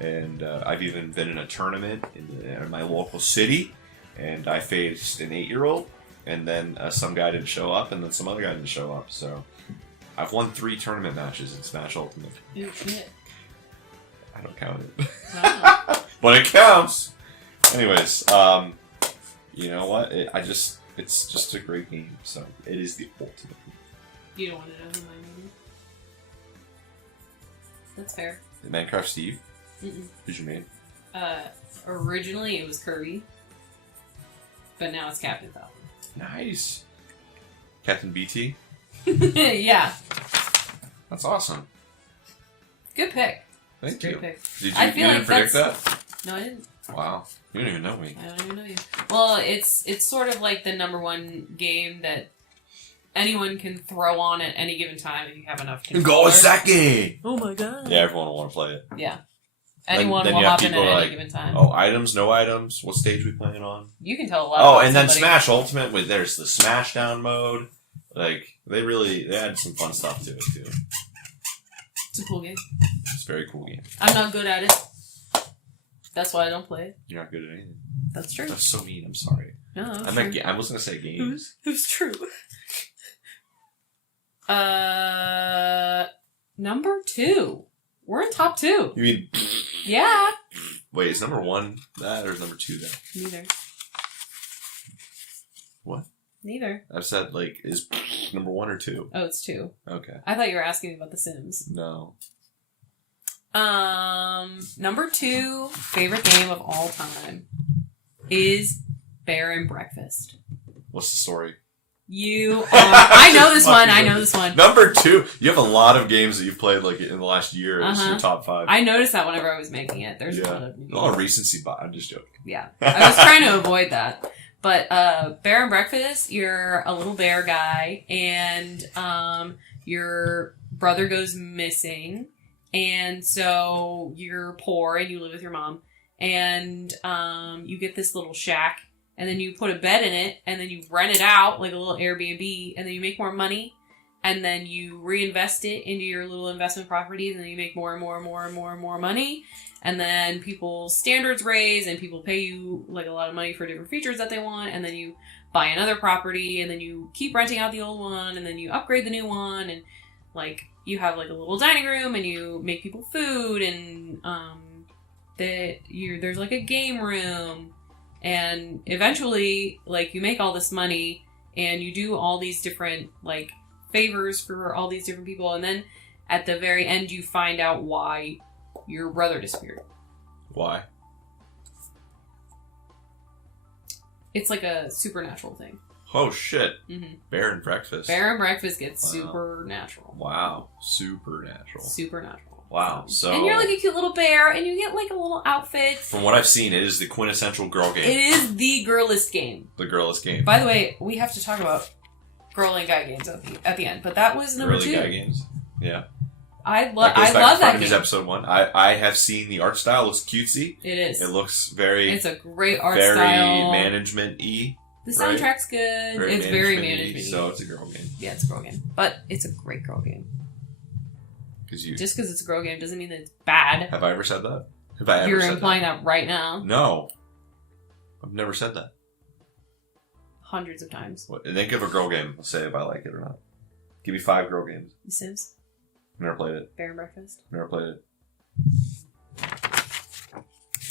And I've even been in a tournament in my local city, and I faced an 8-year-old, and then some guy didn't show up, and then some other guy didn't show up. So I've won 3 tournament matches in Smash Ultimate. Oh shit! I don't count it, Wow. but it counts. Anyways, you know what? It's just a great game. So it is the ultimate. You don't want to know who mine is? That's fair. Minecraft Steve. Mm-mm. Who's your main? Originally it was Kirby, but now it's Captain Falcon. Nice. Captain BT. Yeah. That's awesome. Good pick. Thank Great you. pick. Did you, I feel you like didn't predict that? No, I didn't. Wow. You don't even know me. I don't even know you. Well, it's sort of like the #1 game that anyone can throw on at any given time if you have enough controllers. Goseki! Oh my god. Yeah, everyone will want to play it. Yeah. Anyone then will you have hop in at people any like, given time. Oh, items, no items? What stage we playing on? You can tell a lot Oh, about and then somebody. Smash Ultimate, with there's the Smashdown mode. Like, they had some fun stuff to it, too. It's a cool game. It's a very cool game. I'm not good at it. That's why I don't play it. You're not good at anything. That's true. That's so mean, I'm sorry. No, that's I true. was going to say games. Who's true? Number 2. We're in top 2. You mean... Yeah. Wait, is number 1 that, or is number 2 that? Neither. What? Neither. I've said, like, is number 1 or 2? Oh, it's 2. Okay. I thought you were asking me about The Sims. No. Number 2 favorite game of all time is Bear and Breakfast. What's the story? You are... I know this one. I know this one. Number 2. You have a lot of games that you've played, like, in the last year. It's your top 5. I noticed that whenever I was making it. There's a lot of new Oh, games. recency bias. I'm just joking. Yeah. I was trying to avoid that. But Bear and Breakfast, you're a little bear guy, and your brother goes missing, and so you're poor and you live with your mom, and you get this little shack and then you put a bed in it, and then you rent it out like a little Airbnb, and then you make more money, and then you reinvest it into your little investment properties, and then you make more and more and more and more and more money, and then people's standards raise, and people pay you like a lot of money for different features that they want, and then you buy another property, and then you keep renting out the old one, and then you upgrade the new one, and like you have like a little dining room, and you make people food, and there's like a game room, and eventually like you make all this money, and you do all these different like favors for all these different people, and then at the very end you find out why your brother disappeared. Why? It's like a supernatural thing. Oh shit! Mm-hmm. Bear and breakfast. Bear and breakfast gets supernatural. Wow, supernatural. Supernatural. Wow. So and you're like a cute little bear, and you get like a little outfit. From what I've seen, it is the quintessential girl game. It is the girlist game. The girlist game. By the way, we have to talk about girl and guy games at the end, but that was number Girly 2. guy games. Yeah. I love that game. Episode 1. I have seen the art style. It looks cutesy. It is. It looks very. It's a great art very style. management-y. The soundtrack's good. It's very management-y. So it's a girl game. Yeah, it's a girl game, but it's a great girl game. Just because it's a girl game doesn't mean that it's bad. Have I ever said that? Have I ever You're said implying that right now. No, I've never said that. Hundreds of times. What? Think of a girl game. I'll say if I like it or not. Give me 5 girl games. The Sims. Never played it. Bear and Breakfast. Never played it.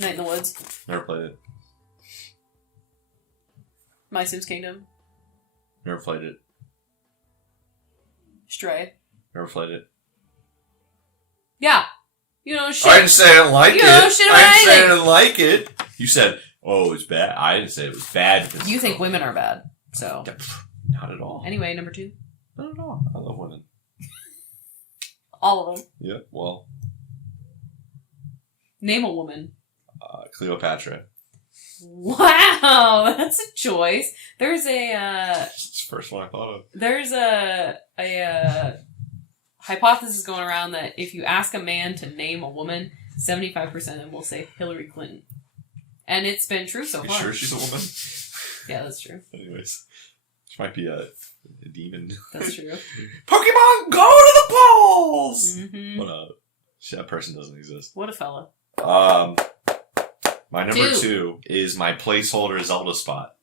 Night in the Woods. Never played it. My Sims Kingdom. Never played it. Stray. Never played it. Yeah. You know shit. I didn't say I didn't like You it. know shit about I didn't say I anything. didn't like it. You said, "Oh, it's bad." I didn't say it was bad. You think women are bad. So. Not at all. Anyway, number 2. Not at all. I love women. All of them. Yeah. Well, Name a woman. Cleopatra. Wow, that's a choice. There's a It's the first one I thought of. there's a hypothesis going around that if you ask a man to name a woman, 75% of them will say Hillary Clinton, and it's been true so You far. sure she's a woman? Yeah, that's true. Anyways, she might be a demon. That's true. Pokemon, go to the polls! Mm-hmm. But that person doesn't exist. What a fella. My number 2 is my placeholder Zelda spot.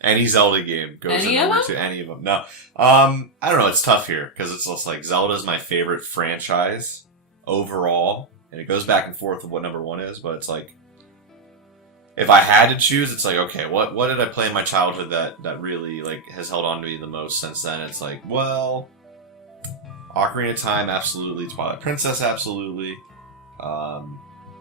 Any Zelda game goes in number 2. Any of them. No. I don't know. It's tough here because it's just like Zelda's my favorite franchise overall, and it goes back and forth with what number 1 is. But it's like, if I had to choose, it's like, okay, what did I play in my childhood that really like has held on to me the most since then? It's like, well, Ocarina of Time, absolutely. Twilight Princess, absolutely.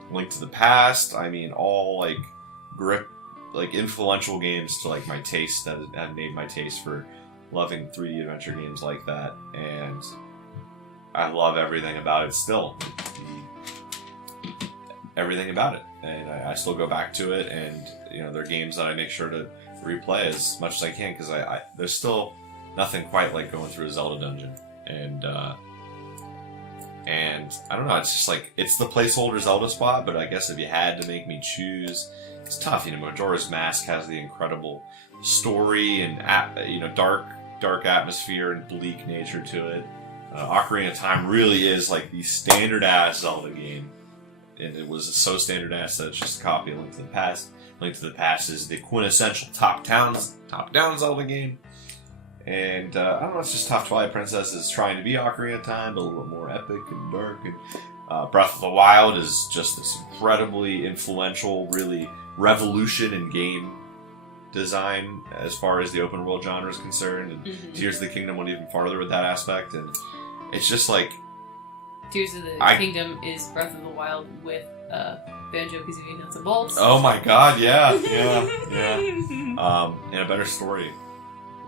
Link to the Past. I mean, all like influential games to like my taste that have made my taste for loving 3D adventure games like that, and I love everything about it still. Everything about it, and I still go back to it, and you know, they're games that I make sure to replay as much as I can because I there's still nothing quite like going through a Zelda dungeon, and I don't know, it's just like, it's the placeholder Zelda spot, but I guess if you had to make me choose, it's tough. You know, Majora's Mask has the incredible story and dark atmosphere and bleak nature to it. Ocarina of Time really is like the standard ass Zelda game, and it was so standard ass that it's just a copy of Link to the Past. Link to the Past is the quintessential top-down Zelda game. And, I don't know, it's just tough. Twilight Princess is trying to be Ocarina of Time, but a little bit more epic and dark. And Breath of the Wild is just this incredibly influential, really revolution in game design as far as the open world genre is concerned. And Tears of the Kingdom went even farther with that aspect. And it's just like... Tears of the Kingdom is Breath of the Wild with Banjo-Kazooie Nuts and Bolts. Oh my god, yeah. And a better story.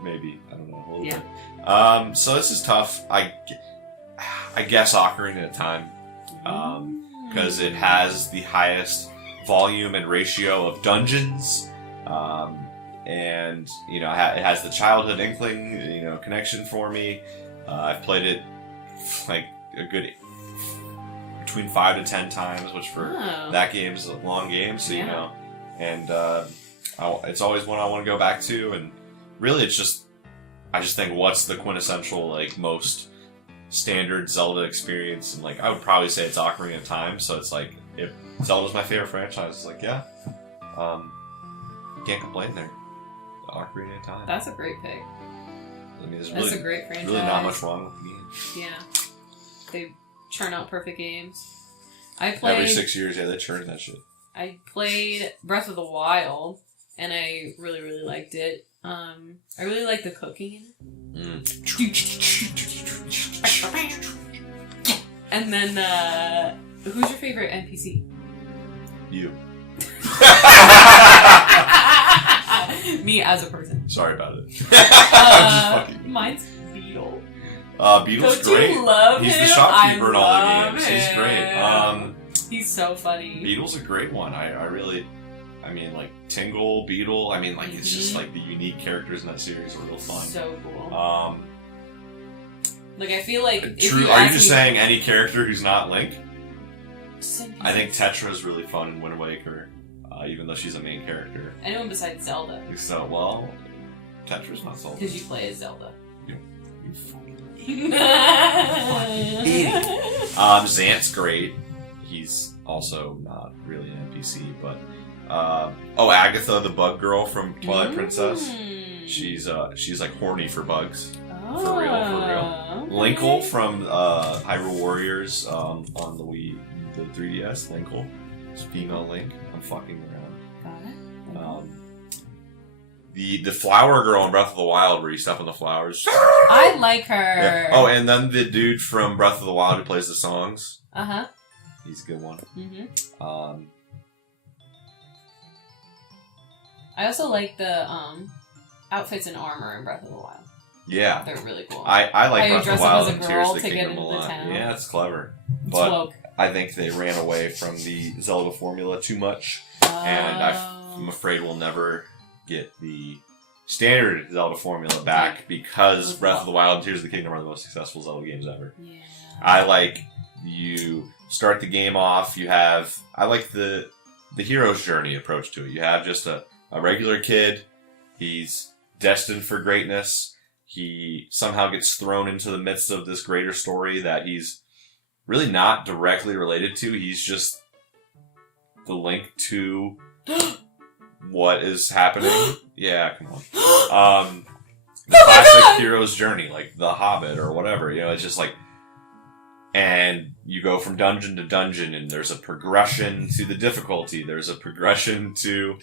Maybe. I don't know. A little bit. So this is tough. I guess Ocarina of Time. Because it has the highest volume and ratio of dungeons. And, you know, it has the childhood inkling, you know, connection for me. I've played it like a good between 5 to 10 times, which for that game is a long game, so you know. And It's always one I want to go back to, and really, I just think what's the quintessential like most standard Zelda experience, and like I would probably say it's Ocarina of Time. So it's like if Zelda's my favorite franchise, it's like yeah, can't complain there. Ocarina of Time. That's a great pick. I mean, there's That's a great franchise. really not much wrong with the game. Yeah, they churn out perfect games. I played every 6 years. Yeah, they churn that shit. I played Breath of the Wild, and I really, really liked it. I really like the cooking. And then, who's your favorite NPC? You. Me as a person. Sorry about it. Mine's Beetle. Beetle's Don't great. you love He's him? the shopkeeper in all the love games. He's great. He's so funny. Beetle's a great one. I mean, like Tingle, Beetle. I mean, like it's just like the unique characters in that series are real fun. So cool. Like I feel like. Are you just saying any character who's not Link? I think Tetra is really fun in Wind Waker, even though she's a main character. Anyone besides Zelda? So well, Tetra's not Zelda. Because you play as Zelda. You fucking idiot. Zant's great. He's also not really an NPC, but Agatha, the bug girl from Twilight Princess. She's like horny for bugs. Oh, For real. okay. Linkle from Hyrule Warriors on the Wii, the 3DS. Linkle, it's female Link. I'm fucking around. Got it. The flower girl in Breath of the Wild, where you step on the flowers. I like her. Yeah. Oh, and then the dude from Breath of the Wild who plays the songs. He's a good one. I also like the outfits and armor in Breath of the Wild. Yeah, they're really cool. I like How you Breath of dress the up Wild as a and girl Tears of the to get Kingdom into a the lot. town. Yeah, it's clever. It's But woke. I think they ran away from the Zelda formula too much, and I'm afraid we'll never get the standard Zelda formula back because Breath of the Wild and Tears of the Kingdom are the most successful Zelda games ever. Yeah. I like you start the game off. I like the hero's journey approach to it. You have just a regular kid. He's destined for greatness. He somehow gets thrown into the midst of this greater story that he's really not directly related to. He's just the link to what is happening. Yeah, come on. The classic hero's journey, like The Hobbit or whatever. You know, it's just like, and you go from dungeon to dungeon, and there's a progression to the difficulty. There's a progression to,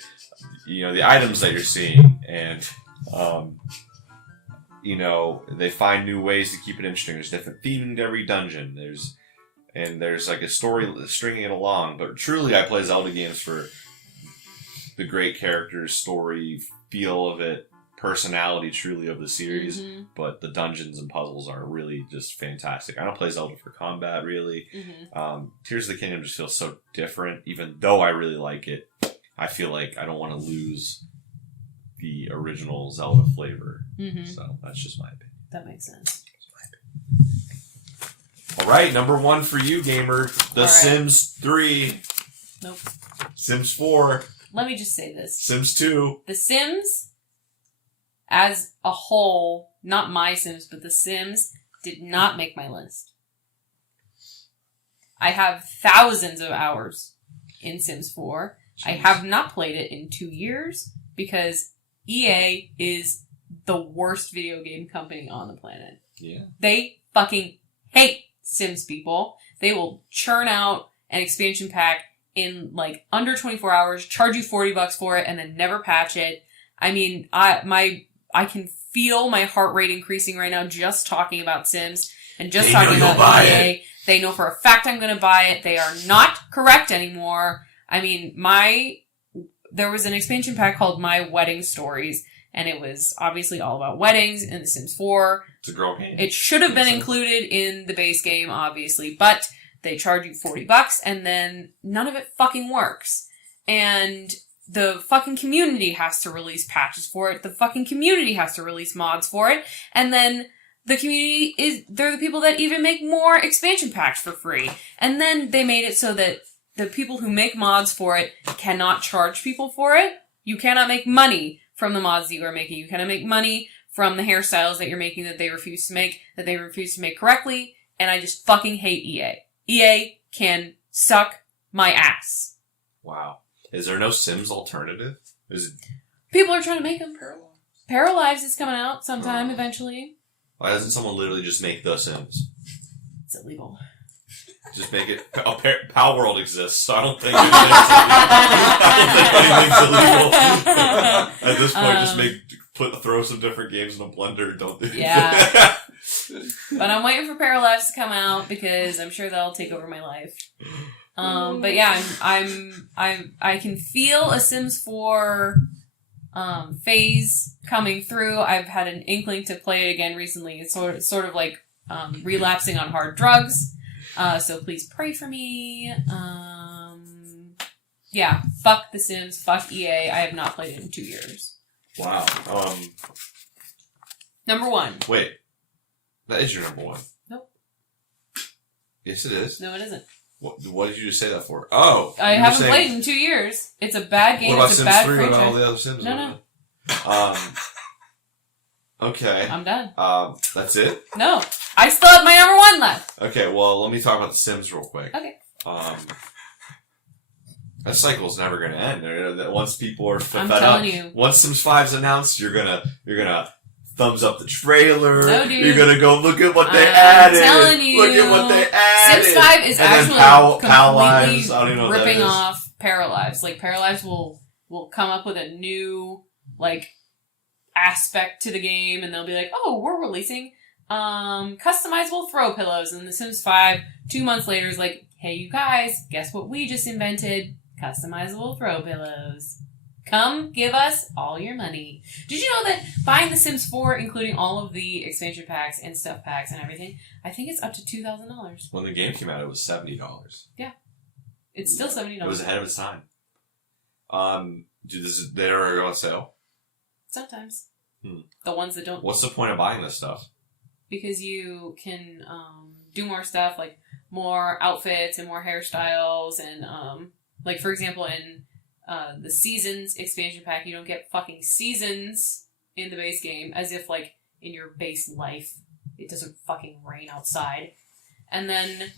the items that you're seeing, and they find new ways to keep it interesting. There's different theming to every dungeon. There's like a story stringing it along. But truly, I play Zelda games for the great characters, story, feel of it, personality truly of the series. But the dungeons and puzzles are really just fantastic. I don't play Zelda for combat, really. Tears of the Kingdom just feels so different. Even though I really like it, I feel like I don't want to lose the original Zelda flavor. So that's just my opinion. That makes sense. Alright, number 1 for you, gamer. The Sims 3. Nope. Sims 4. Let me just say this. Sims 2. The Sims, as a whole, not my Sims, but The Sims, did not make my list. I have thousands of hours in Sims 4. Jeez. I have not played it in 2 years because EA is the worst video game company on the planet. Yeah. They fucking hate Sims people. They will churn out an expansion pack in like under 24 hours, charge you $40 for it, and then never patch it. I mean, I can feel my heart rate increasing right now just talking about Sims and just talking about EA. They know for a fact I'm going to buy it. They are not correct anymore. I mean, there was an expansion pack called My Wedding Stories, and it was obviously all about weddings in The Sims 4. It's a girl game. It should have been included in the base game, obviously, but they charge you $40, and then none of it fucking works. And the fucking community has to release patches for it. The fucking community has to release mods for it. And then the community they're the people that even make more expansion packs for free. And then they made it so that the people who make mods for it cannot charge people for it. You cannot make money from the mods that you are making. You cannot make money from the hairstyles that you're making that they refuse to make, correctly, and I just fucking hate EA. EA can suck my ass. Wow. Is there no Sims alternative? People are trying to make them. Paralives is coming out sometime eventually. Why doesn't someone literally just make The Sims? It's illegal. Just make it... Pal World exists, so I don't think anything's illegal. At this point, just throw some different games in a blender, don't do Yeah. But I'm waiting for Paralives to come out because I'm sure that'll take over my life. But yeah, I can feel a Sims 4 phase coming through. I've had an inkling to play it again recently. It's sort of like relapsing on hard drugs. So please pray for me. Yeah, fuck The Sims, fuck EA. I have not played it in 2 years. Wow. Number 1. Wait. That is your number 1. Nope. Yes, it is. No, it isn't. What did you just say that for? Oh! I haven't played in 2 years. It's a bad game. What about it's a Sims bad 3? franchise. What about all the other Sims? No. Okay. I'm done. That's it? No. I still have my number 1 left. Okay, well, let me talk about The Sims real quick. Okay. That cycle's never gonna end. Once people are fed I'm up, telling you. once Sims 5's announced, you're gonna thumbs up the trailer. No, dude. You're gonna go look at what they added. I'm telling you. Look at what they added. Sims 5 is and actually completely ripping off Paralives. Like, Paralives will come up with a new, like, aspect to the game, and they'll be like, oh, we're releasing customizable throw pillows. And The Sims 5, 2 months later, is like, hey, you guys, guess what we just invented? Customizable throw pillows. Come give us all your money. Did you know that buying The Sims 4, including all of the expansion packs and stuff packs and everything, I think it's up to $2,000. When the game came out, it was $70. Yeah. It's still $70. It was ahead of its time. They ever go on sale? Sometimes. The ones that don't. What's the point of buying this stuff? Because you can do more stuff, like more outfits and more hairstyles, and like, for example, in the Seasons expansion pack, you don't get fucking seasons in the base game, as if, like, in your base life, it doesn't fucking rain outside. And then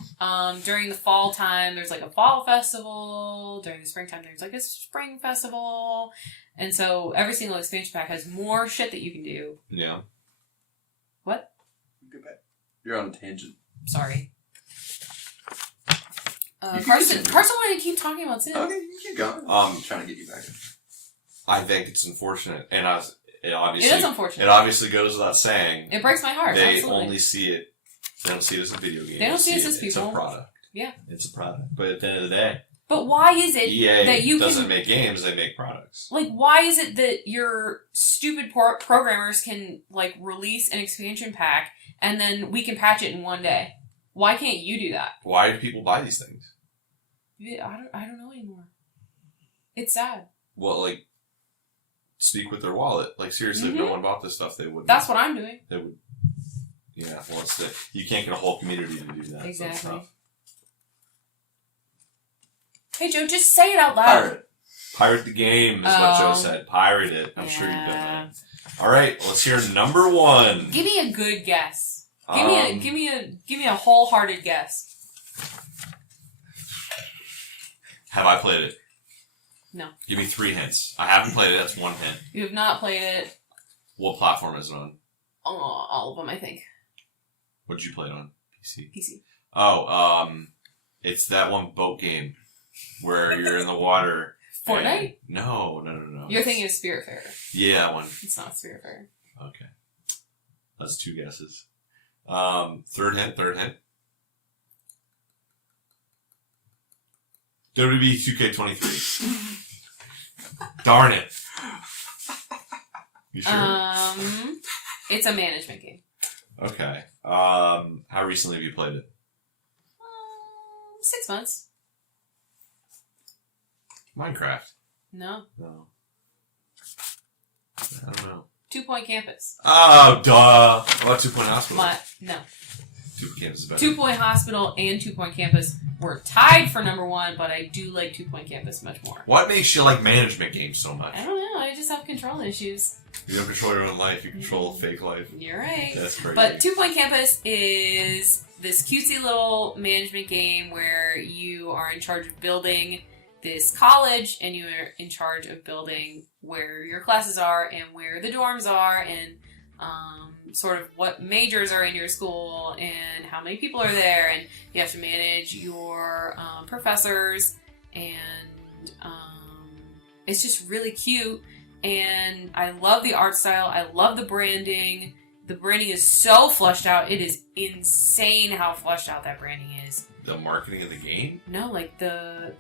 during the fall time, there's like a fall festival. During the springtime, there's like a spring festival. And so every single expansion pack has more shit that you can do. Yeah. What? Go back. You're on a tangent. Sorry. Carson wanted to keep talking about Sims. Okay, you keep going. I'm trying to get you back in. I think it's unfortunate, and it obviously It is unfortunate. It obviously goes without saying. It breaks my heart. They absolutely. only see it. They don't see it as a video game. They don't see it as It's people. a product. Yeah. It's a product. But at the end of the day, But why is it EA that you doesn't can... make games; they make products. Like, why is it that your stupid programmers can, like, release an expansion pack and then we can patch it in one day? Why can't you do that? Why do people buy these things? I don't know anymore. It's sad. Well, like, speak with their wallet. Like, seriously, if no one bought this stuff, they wouldn't. That's what I'm doing. They would. Yeah, well, you can't get a whole community to do that. Exactly. Hey, Joe, just say it out loud. Pirate the game is what Joe said. Pirate it. I'm sure you've done that. All right, let's hear number 1. Give me a good guess. Give me a wholehearted guess. Have I played it? No. Give me 3 hints. I haven't played it. That's 1 hint. You have not played it. What platform is it on? All of them, I think. What did you play it on? PC. PC. Oh, it's that one boat game where you're in the water. Fortnite? No. You're thinking of Spiritfarer. Yeah, that one. It's not Spiritfarer. Okay. That's 2 guesses. Third hint. WWE 2K23. Darn it. You sure? It's a management game. Okay. How recently have you played it? 6 months. Minecraft. No. I don't know. 2 Point Campus. Oh, duh. What about 2 Point Hospital? No. 2 Point Campus is better. 2 Point Hospital and 2 Point Campus were tied for number 1, but I do like 2 Point Campus much more. What makes you like management games so much? I don't know. I just have control issues. You don't control your own life. You control fake life. You're right. That's crazy. But 2 Point Campus is this cutesy little management game where you are in charge of building this college, and you are in charge of building where your classes are and where the dorms are, and sort of what majors are in your school and how many people are there, and you have to manage your professors, and it's just really cute, and I love the art style, I love the branding. The branding is so fleshed out. It is insane how fleshed out that branding is. The marketing of the game? No, like the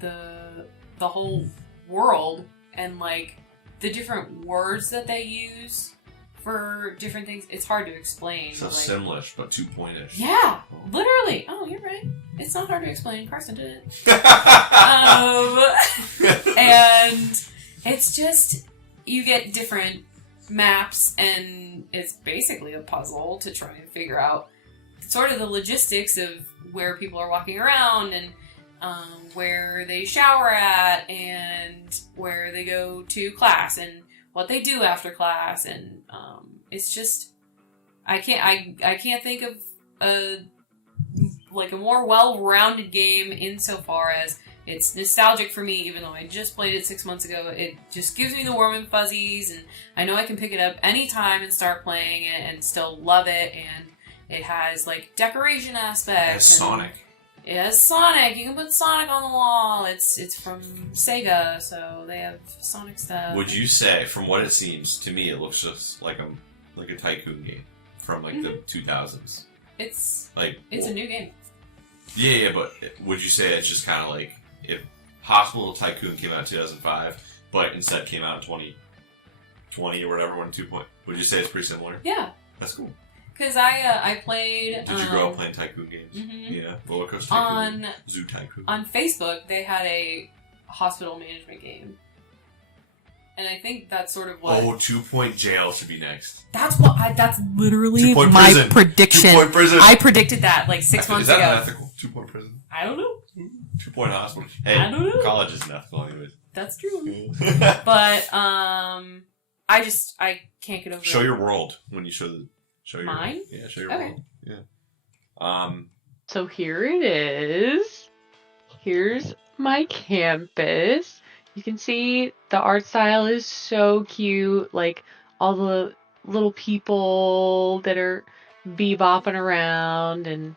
whole world, and like the different words that they use for different things. It's hard to explain. So Simlish, but 2 Point-ish. Yeah, literally. Oh, you're right. It's not hard to explain. Carsten did it. And it's just, you get different maps, and it's basically a puzzle to try and figure out sort of the logistics of where people are walking around, and where they shower at, and where they go to class, and what they do after class, and it's just, I can't think of a more well-rounded game insofar as it's nostalgic for me, even though I just played it 6 months ago. It just gives me the warm and fuzzies, and I know I can pick it up anytime and start playing it and still love it, and it has, like, decoration aspects. It has Sonic. It has Sonic. You can put Sonic on the wall. It's from Sega, so they have Sonic stuff. Would you say, from what it seems, to me it looks just like a tycoon game from, like, the 2000s? It's a new game. Yeah, but would you say it's just kind of like if Hospital Tycoon came out in 2005, but instead came out in 2020 or whatever, when 2 Point... Would you say it's pretty similar? Yeah. That's cool. Because I played... Did you grow up playing Tycoon games? Mm-hmm. Yeah. Roller Coaster Tycoon. Zoo Tycoon. On Facebook, they had a hospital management game. And I think that's sort of what... Oh, 2 Point Jail should be next. That's literally 2 Point my Prison. prediction. 2 Point Prison. I predicted that like 6 months ago. Is that unethical? 2 Point Prison? I don't know. 2 Point Hospital. Hey, I don't know. College isn't ethical anyways. That's true. But, I can't get over Show it. your world when you show your... Mine? Yeah, show your Okay. world. Yeah. So here it is. Here's my campus. You can see the art style is so cute. Like all the little people that are bebopping around, and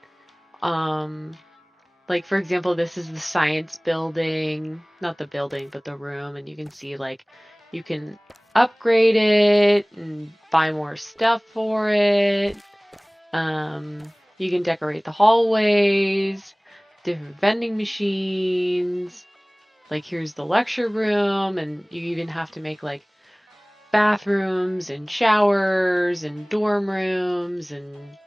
like for example, this is the science building, not the building, but the room, and you can see like you can upgrade it and buy more stuff for it. You can decorate the hallways, different vending machines. Like here's the lecture room, and you even have to make like bathrooms and showers and dorm rooms and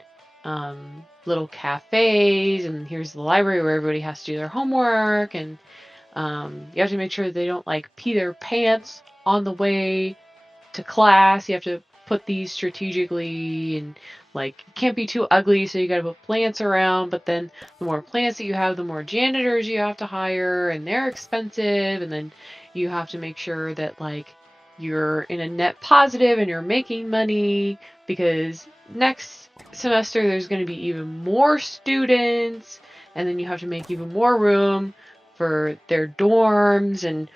little cafes. And here's the library where everybody has to do their homework, and you have to make sure they don't like pee their pants on the way to class. You have to put these strategically, and like it can't be too ugly, so you gotta put plants around, but then the more plants that you have, the more janitors you have to hire, and they're expensive, and then you have to make sure that like you're in a net positive and you're making money, because next semester there's going to be even more students, and then you have to make even more room for their dorms, and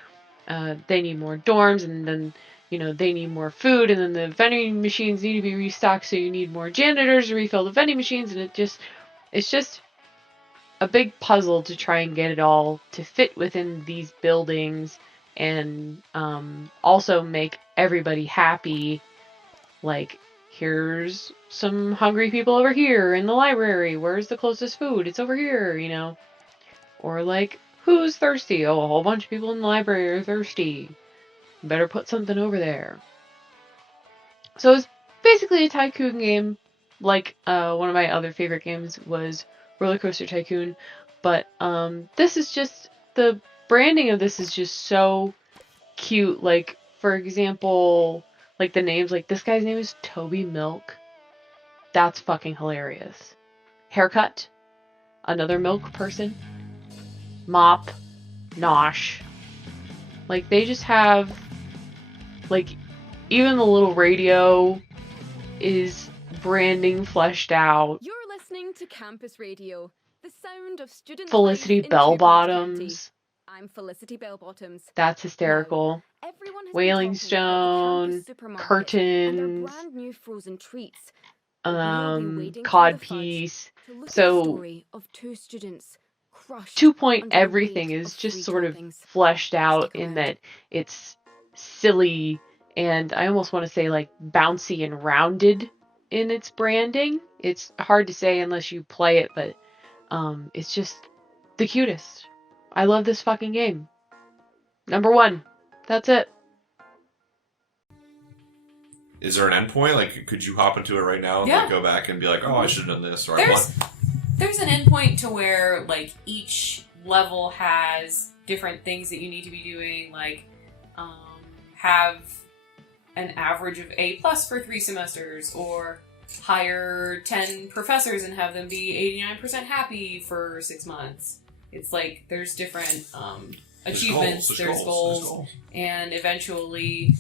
they need more dorms, and then they need more food, and then the vending machines need to be restocked, so you need more janitors to refill the vending machines, and it's just a big puzzle to try and get it all to fit within these buildings, and also make everybody happy. Like, here's some hungry people over here in the library. Where's the closest food? It's over here, Or like, who's thirsty? Oh, a whole bunch of people in the library are thirsty. Better put something over there. So it's basically a tycoon game. Like one of my other favorite games was Roller Coaster Tycoon. But this is just, the branding of this is just so cute. Like, for example, like the names, like this guy's name is Toby Milk. That's fucking hilarious. Haircut, another milk person, mop, nosh. Like, they just have, like, even the little radio is branding fleshed out. You're listening to Campus Radio, the sound of student Felicity life in Two Point County. Bellbottoms. I'm Felicity Bellbottoms. That's hysterical. Everyone has Wailing been talking about the Stone, campus supermarket and their curtains, brand new frozen treats. But we all been waiting for the fudge codpiece. to look at the So, story of two students crushed 2 Point under the everything weight is of just free sort of toppings. fleshed out Stick in around. that it's silly and I almost want to say like bouncy and rounded in its branding. It's hard to say unless you play it, but it's just the cutest. I love this fucking game. Number 1. That's it. Is there an endpoint? Like, could you hop into it right now and Yeah. like, go back and be like, oh, I should have done this, or I want... There's an endpoint to where, like, each level has different things that you need to be doing, like, have an average of A plus for 3 semesters, or hire 10 professors and have them be 89% happy for 6 months. It's like, there's different achievements, there's goals, and eventually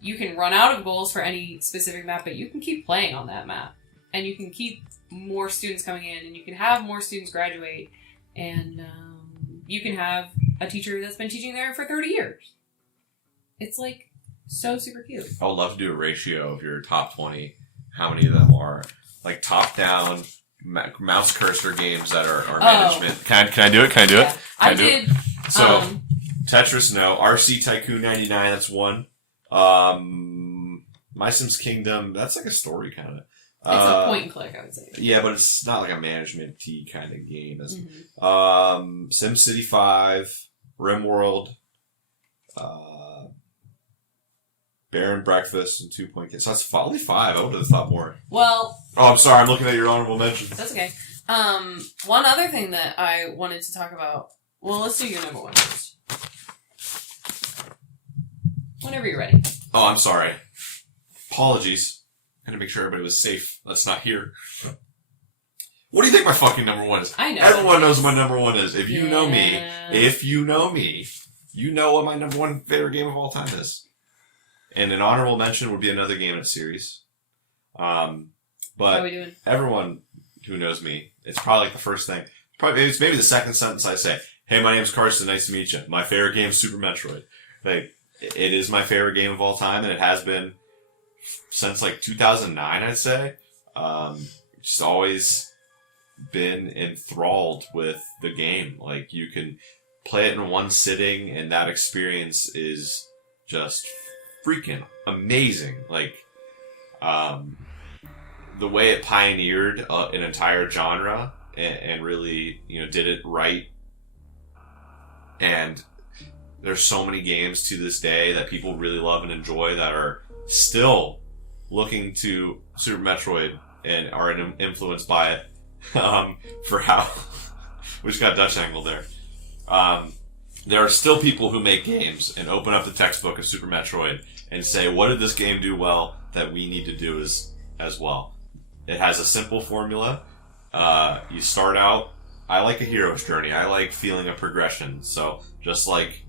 you can run out of goals for any specific map, but you can keep playing on that map. And you can keep more students coming in, and you can have more students graduate, and you can have a teacher that's been teaching there for 30 years. It's like so super cute. I would love to do a ratio of your top 20. How many of them are like top-down mouse cursor games that are management? Can I do it? Can I do it? Can I do did. it? So Tetris, no. RC Tycoon 99, that's one. My Sims Kingdom, that's like a story kind of. It's a point and click, I would say. Yeah, but it's not like a management-y kind of game. Mm-hmm. SimCity 5, RimWorld, Bear and Breakfast, and 2 Point Kids. So that's only 5. I would have thought more. Well... Oh, I'm sorry. I'm looking at your honorable mentions. That's okay. One other thing that I wanted to talk about... Well, let's do your number 1 first. Whenever you're ready. Oh, I'm sorry. Apologies. I had to make sure everybody was safe. That's not here. What do you think my fucking number 1 is? I know. Everyone knows what my number 1 is. If you know me, you know what my number 1 favorite game of all time is. And an honorable mention would be another game in a series. How But are we doing? everyone who knows me, it's probably like the first thing. It's maybe the second sentence I say. Hey, my name's Carsten. Nice to meet you. My favorite game is Super Metroid. Like, it is my favorite game of all time, and it has been since like 2009, I'd say. Just always been enthralled with the game. Like, you can play it in one sitting, and that experience is just freaking amazing. Like, the way it pioneered an entire genre and really, did it right. And there's so many games to this day that people really love and enjoy that are still looking to Super Metroid and are influenced by it for how we just got Dutch angle there. There are still people who make games and open up the textbook of Super Metroid and say, what did this game do well that we need to do as well? It has a simple formula. You start out, I like a hero's journey. I like feeling a progression. So just like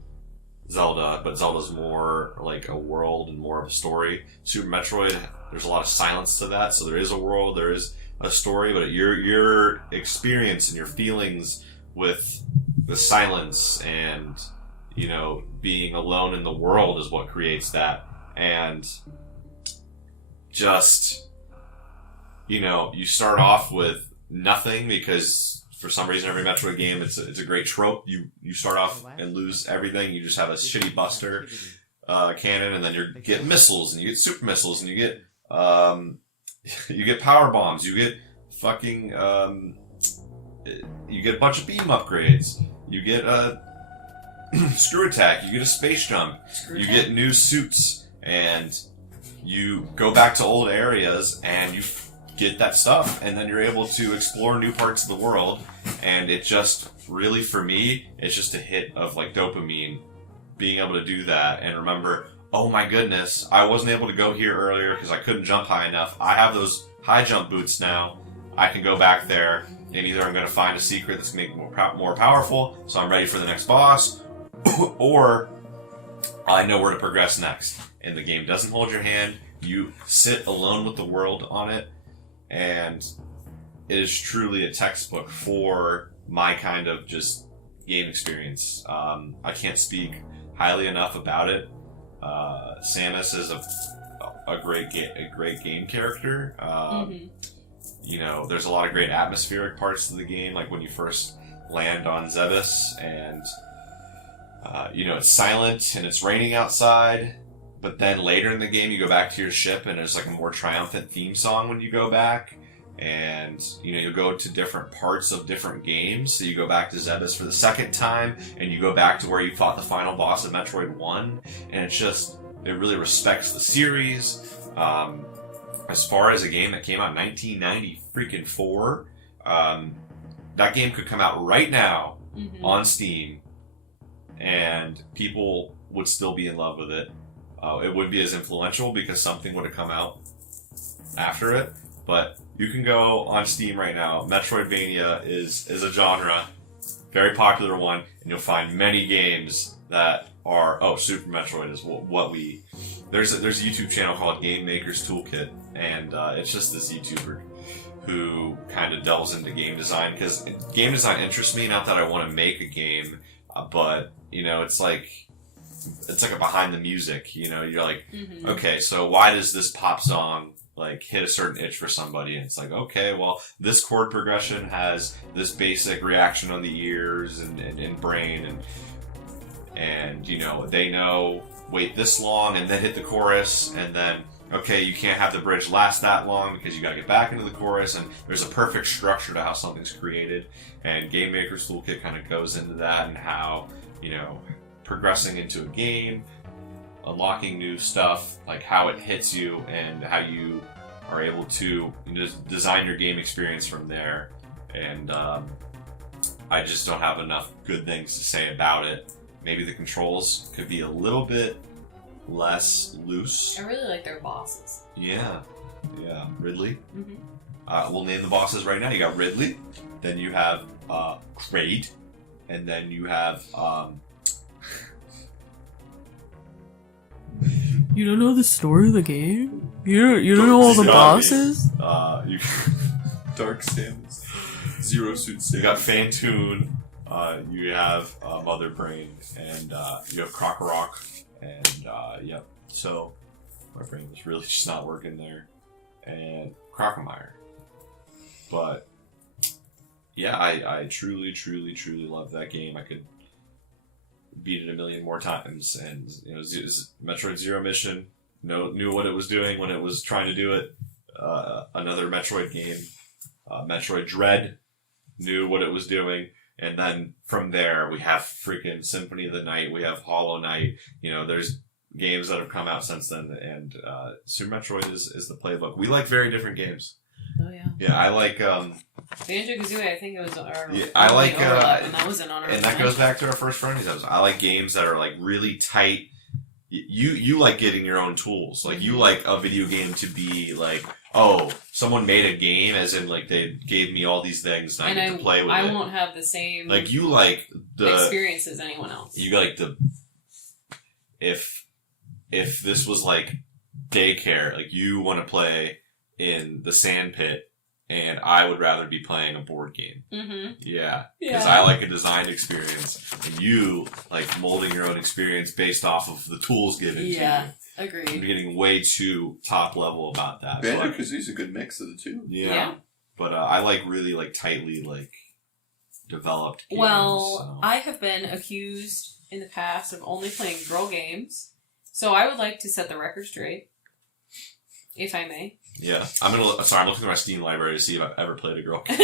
Zelda, but Zelda's more like a world and more of a story. Super Metroid, there's a lot of silence to that. So there is a world, there is a story, but your experience and your feelings with the silence and, being alone in the world is what creates that. And just, you start off with nothing because for some reason every Metroid game, it's a great trope. You start off and lose everything. You just have a shitty buster cannon, and then you get missiles, and you get super missiles, and you get power bombs. You get fucking you get a bunch of beam upgrades. You get screw attack. You get a space jump. You get new suits, and you go back to old areas, and you get that stuff, and then you're able to explore new parts of the world. And it just really, for me, it's just a hit of like dopamine, being able to do that and remember, oh my goodness, I wasn't able to go here earlier because I couldn't jump high enough. I have those high jump boots now. I can go back there and either I'm going to find a secret that's going to make me more powerful, so I'm ready for the next boss, or I know where to progress next. And the game doesn't hold your hand. You sit alone with the world on it, and it is truly a textbook for my kind of just game experience. I can't speak highly enough about it. Samus is a great game character. You know, there's a lot of great atmospheric parts to the game, like when you first land on Zebes, and you know, it's silent and it's raining outside. But then later in the game, you go back to your ship, and there's like a more triumphant theme song when you go back. And, you know, you go to different parts of different games. So you go back to Zebes for the second time, and you go back to where you fought the final boss of Metroid 1. And it's just, it really respects the series. As far as a game that came out in 1994, that game could come out right now on Steam, and people would still be in love with it. It wouldn't be as influential because something would have come out after it, but you can go on Steam right now. Metroidvania is a genre, very popular one, and you'll find many games that are... Oh, Super Metroid is what we... There's a YouTube channel called Game Maker's Toolkit, and it's just this YouTuber who kind of delves into game design, because game design interests me, not that I want to make a game, but, you know, it's like a behind the music, you know, you're like, okay, so why does this pop song like hit a certain itch for somebody? And it's like, okay, well, this chord progression has this basic reaction on the ears and brain, and you know, they know, wait this long and then hit the chorus, and then, okay, you can't have the bridge last that long because you got to get back into the chorus, and there's a perfect structure to how something's created. And Game Maker's Toolkit kind of goes into that, and how, you know, progressing into a game, unlocking new stuff, like how it hits you and how you are able to, you know, design your game experience from there. And I just don't have enough good things to say about it. Maybe the controls could be a little bit less loose. I really like their bosses. Yeah. Ridley. We'll name the bosses right now. You got Ridley, then you have Kraid, and then you have You don't know the story of the game? You don't know all the bosses? Dark Samus, Zero Suit. You got Fantoon, you have Mother Brain, and you have Krokorok, and yep. So my brain was really just not working there, and Crocomire. But yeah, I truly love that game. I could beat it a million more times, and you know, Metroid Zero Mission knew what it was doing when it was trying to do it. Another Metroid game, Metroid Dread, knew what it was doing, and then from there we have freaking Symphony of the Night, we have Hollow Knight. You know, there's games that have come out since then, and Super Metroid is the playbook. We like very different games. Oh yeah. Yeah, I like Banjo-Kazooie, I think it was our... Yeah, I like... overlap, and that was in honor and of that goes Banjo. back to our first Frenemies episode. I like games that are like really tight. You like getting your own tools. Like, you like a video game to be like, oh, someone made a game, as in like they gave me all these things and I get to play with it. I won't have the same like, you like the experience as anyone else. You like the... If this was like daycare, like you want to play in the sand pit, and I would rather be playing a board game. Yeah. Because I like a design experience, and you like molding your own experience based off of the tools given to you. Yeah, agreed. I'm getting way too top level about that. Banjo-Kazooie's a good mix of the two. Yeah. But I like really like tightly like developed games. Well, so. I have been accused in the past of only playing girl games, so I would like to set the record straight, if I may. Yeah, I'm looking through my Steam library to see if I've ever played a girl game.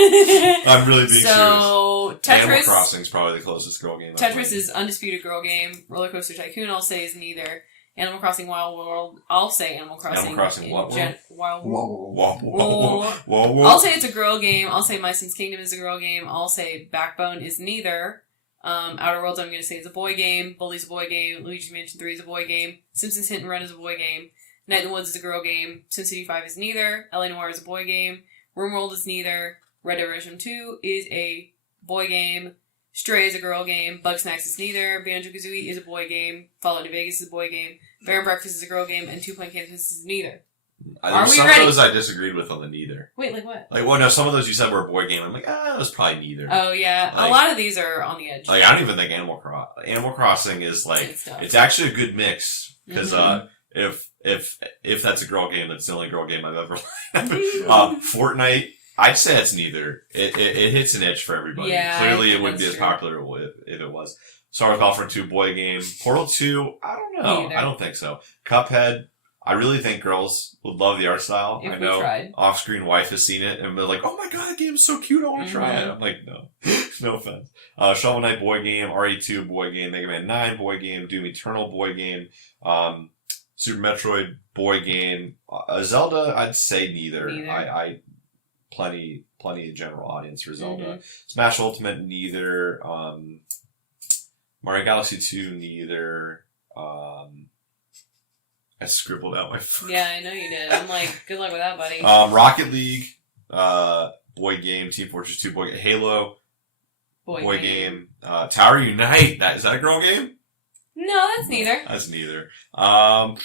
I'm really being serious. So, Tetris... Animal Crossing's probably the closest girl game I've Tetris played. is undisputed girl game. Roller Coaster Tycoon, I'll say, is neither. Animal Crossing Wild World, I'll say Animal Crossing... Animal Crossing what world? Wild Whoa. World. Whoa. I'll say it's a girl game. I'll say My Sims Kingdom is a girl game. I'll say Backbone is neither. Outer Worlds, I'm going to say, is a boy game. Bully's a boy game. Luigi's Mansion 3 is a boy game. Simpsons Hit and Run is a boy game. Night in the Woods is a girl game. SimCity 5 is neither. LA Noire is a boy game. RimWorld is neither. Red Dead Redemption 2 is a boy game. Stray is a girl game. Bugsnax is neither. Banjo-Kazooie is a boy game. Fallout New Vegas is a boy game. Bear and Breakfast is a girl game. And Two Point Campus is neither. Are we some ready? Of those I disagreed with on the neither. Wait, like what? Like, well, no, some of those you said were a boy game. I'm like, that was probably neither. Oh, yeah. Like, a lot of these are on the edge. Like, I don't even think Animal Crossing is, like, it's actually a good mix. Because, if that's a girl game, that's the only girl game I've ever played. Fortnite, I'd say it's neither. It hits an itch for everybody. Yeah, clearly, it wouldn't be as popular if it was. Star Wars Battlefront 2, boy game. Portal 2, I don't know. I don't think so. Cuphead, I really think girls would love the art style. I know off-screen wife has seen it and they're like, oh my god, that game's so cute, I want to try it. I'm like, no. No offense. Shovel Knight, boy game. RE2, boy game. Mega Man 9, boy game. Doom Eternal, boy game. Super Metroid, boy game. Zelda, I'd say neither. I plenty of general audience for Zelda. Smash Ultimate, neither. Mario Galaxy 2, neither. I scribbled out my phone. Yeah, I know you did. I'm like, good luck with that, buddy. Rocket League, boy game. Team Fortress 2, boy game. Halo, boy game. Tower Unite, is that a girl game? No, that's neither. That's neither. God,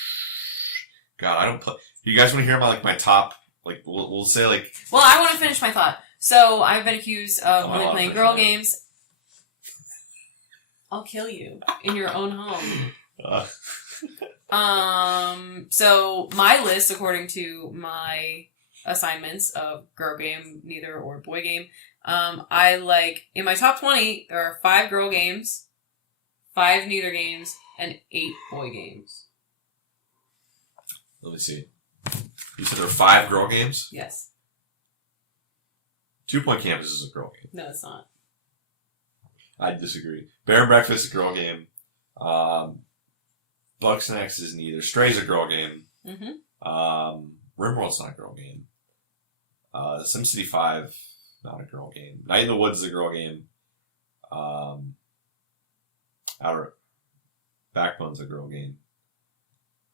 I don't play. You guys want to hear my top? Like, we'll say like. Well, I want to finish my thought. So I've been accused of only playing girl games. I'll kill you in your own home. So my list, according to my assignments of girl game, neither, or boy game, I like, in my top 20, there are 5 girl games, 5 neither games, and 8 boy games. Let me see. You said there are 5 girl games? Yes. 2 Point Campus is a girl game. No, it's not. I disagree. Bear and Breakfast is a girl game. Bugsnax is neither. Stray's a girl game. RimWorld's not a girl game. SimCity 5, not a girl game. Night in the Woods is a girl game. Outer Backbone's a girl game.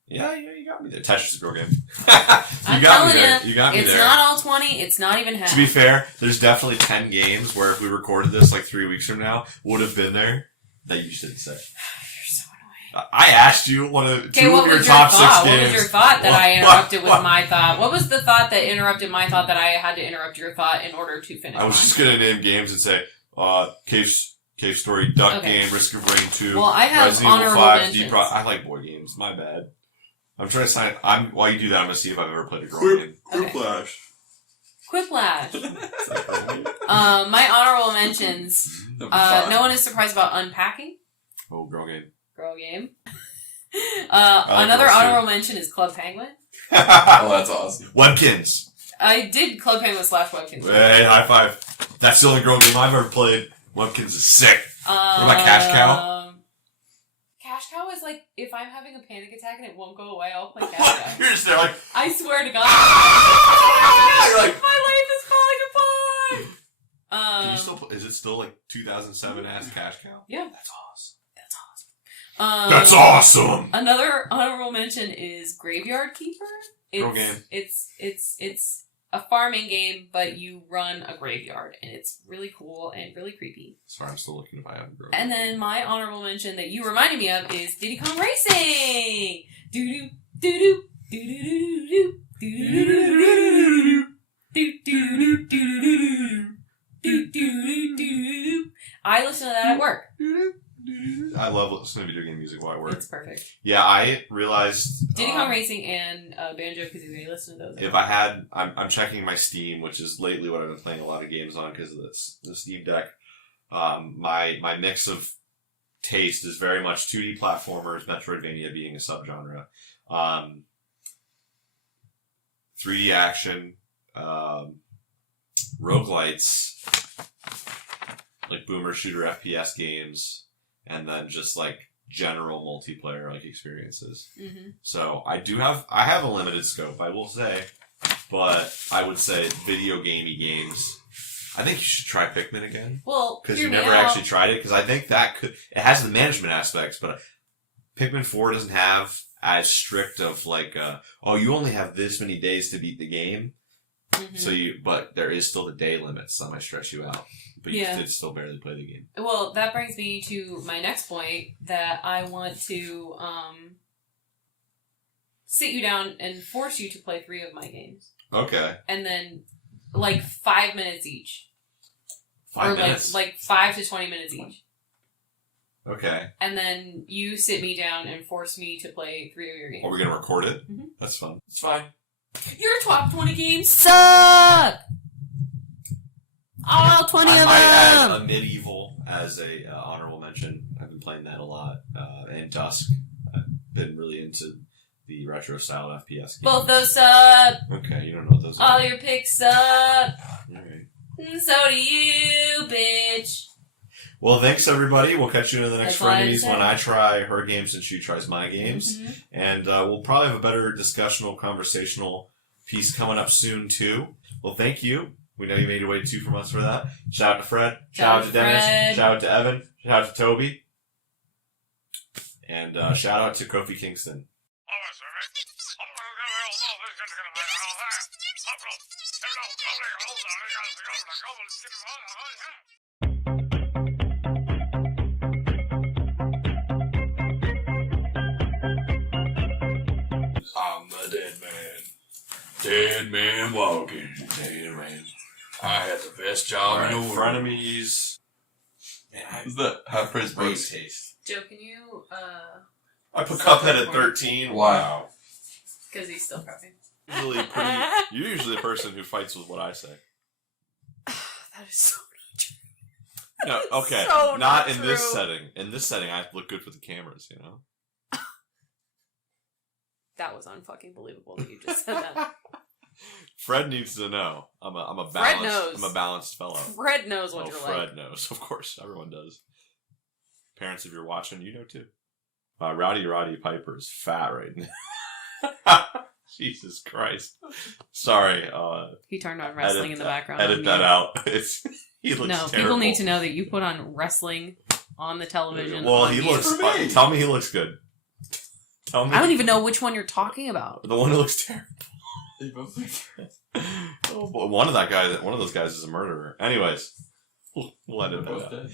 Yeah, you got me there. Tetris is a girl game. I'm telling you got me there. It's not all 20. It's not even half. To be fair, there's definitely 10 games where if we recorded this like 3 weeks from now, would have been there that you shouldn't say. You're so annoying. I asked you two of your top 6 games. What was your thought that I interrupted with my thought? What was the thought that interrupted my thought that I had to interrupt your thought in order to finish? I was just gonna name games and say, Cave Story, Duck Game, Risk of Rain 2, well, I have Resident Evil 5, mentions. I like boy games. My bad. I'm trying to sign. While you do that, I'm gonna see if I've ever played a girl game. Quiplash. Quiplash. My honorable mentions. No one is surprised about Unpacking. Oh, girl game. Girl game. Another honorable mention is Club Penguin. Oh, that's awesome. Webkins. I did Club Penguin / Webkins. Hey, high five. That's the only girl game I've ever played. Webkins is sick. What about Cash Cow? Cash Cow is like, if I'm having a panic attack and it won't go away, I'll play Cash Cow. You're just there like... I swear to God. You're like... My life is falling apart! Can you still is it still like 2007 ass Cash Cow? Yeah. That's awesome. That's awesome. That's awesome! Another honorable mention is Graveyard Keeper. Girl game. It's a farming game, but you run a graveyard, and it's really cool and really creepy. Sorry, I'm still looking if I have a girl. And then my honorable mention that you reminded me of is Diddy Kong Racing. Doo doo doo doo doo doo doo doo doo doo. I listen to that at work. I love listening to video game music while I work. It's perfect. Yeah, I realized Diddy Kong Racing and Banjo-Kazooie. Listen to those. If I had, I'm checking my Steam, which is lately what I've been playing a lot of games on because of the Steam Deck. My mix of taste is very much 2D platformers, Metroidvania being a subgenre, 3D action, roguelites, like boomer shooter FPS games. And then just like general multiplayer like experiences. So I have a limited scope, I will say, but I would say video gamey games. I think you should try Pikmin again. Well, because you never actually tried it. Because I think it has the management aspects, but Pikmin 4 doesn't have as strict of like, you only have this many days to beat the game. So but there is still the day limit, so that might stress you out. But you did still barely play the game. Well, that brings me to my next point that I want to sit you down and force you to play 3 of my games. Okay. And then, 5 minutes each. 5 minutes? Like 5 to 20 minutes each. Okay. And then you sit me down and force me to play 3 of your games. Are we going to record it? Mm-hmm. That's fun. It's fine. Your top 20 games suck! All 20 of them! I might add a Medieval as a honorable mention. I've been playing that a lot. And Dusk. I've been really into the retro style FPS games. Both those suck! Okay, you don't know what those are. All your picks suck! Alright. And so do you, bitch! Well, thanks everybody. We'll catch you in the next That's all I had to Frenemies say. when I try her games and she tries my games. Mm-hmm. And we'll probably have a better discussional, conversational piece coming up soon, too. Well, thank you. We know you made your way to 2 from us for that. Shout out to Fred. Shout out to Dennis. Fred. Shout out to Evan. Shout out to Toby. And shout out to Kofi Kingston. I'm the dead man. Dead man walking. Dead man. I had the best job in the world. Frenemies. How's the Half-Price Great Books? taste. Joe, can you, I put Cuphead at 13. Wow. because he's still prepping. You're usually the person who fights with what I say. That is so not true. No, okay. So not not in this true. setting. In this setting, I look good for the cameras, you know? That was unfucking believable that you just said that. Fred needs to know. I'm a Fred balanced. knows. I'm a balanced fellow. Fred knows what you're Fred like. knows. Of course, everyone does. Parents, if you're watching, you know too. Roddy Piper is fat right now. Jesus Christ. Sorry. He turned on wrestling in the background. Edit that out. He looks No, terrible. people need to know that you put on wrestling on the television. Well, on he mute. looks. Tell me he looks good. Tell me. I don't even know which one you're talking about. The one who looks terrible. Oh, boy, one of those guys is a murderer. Anyways, we'll edit that out.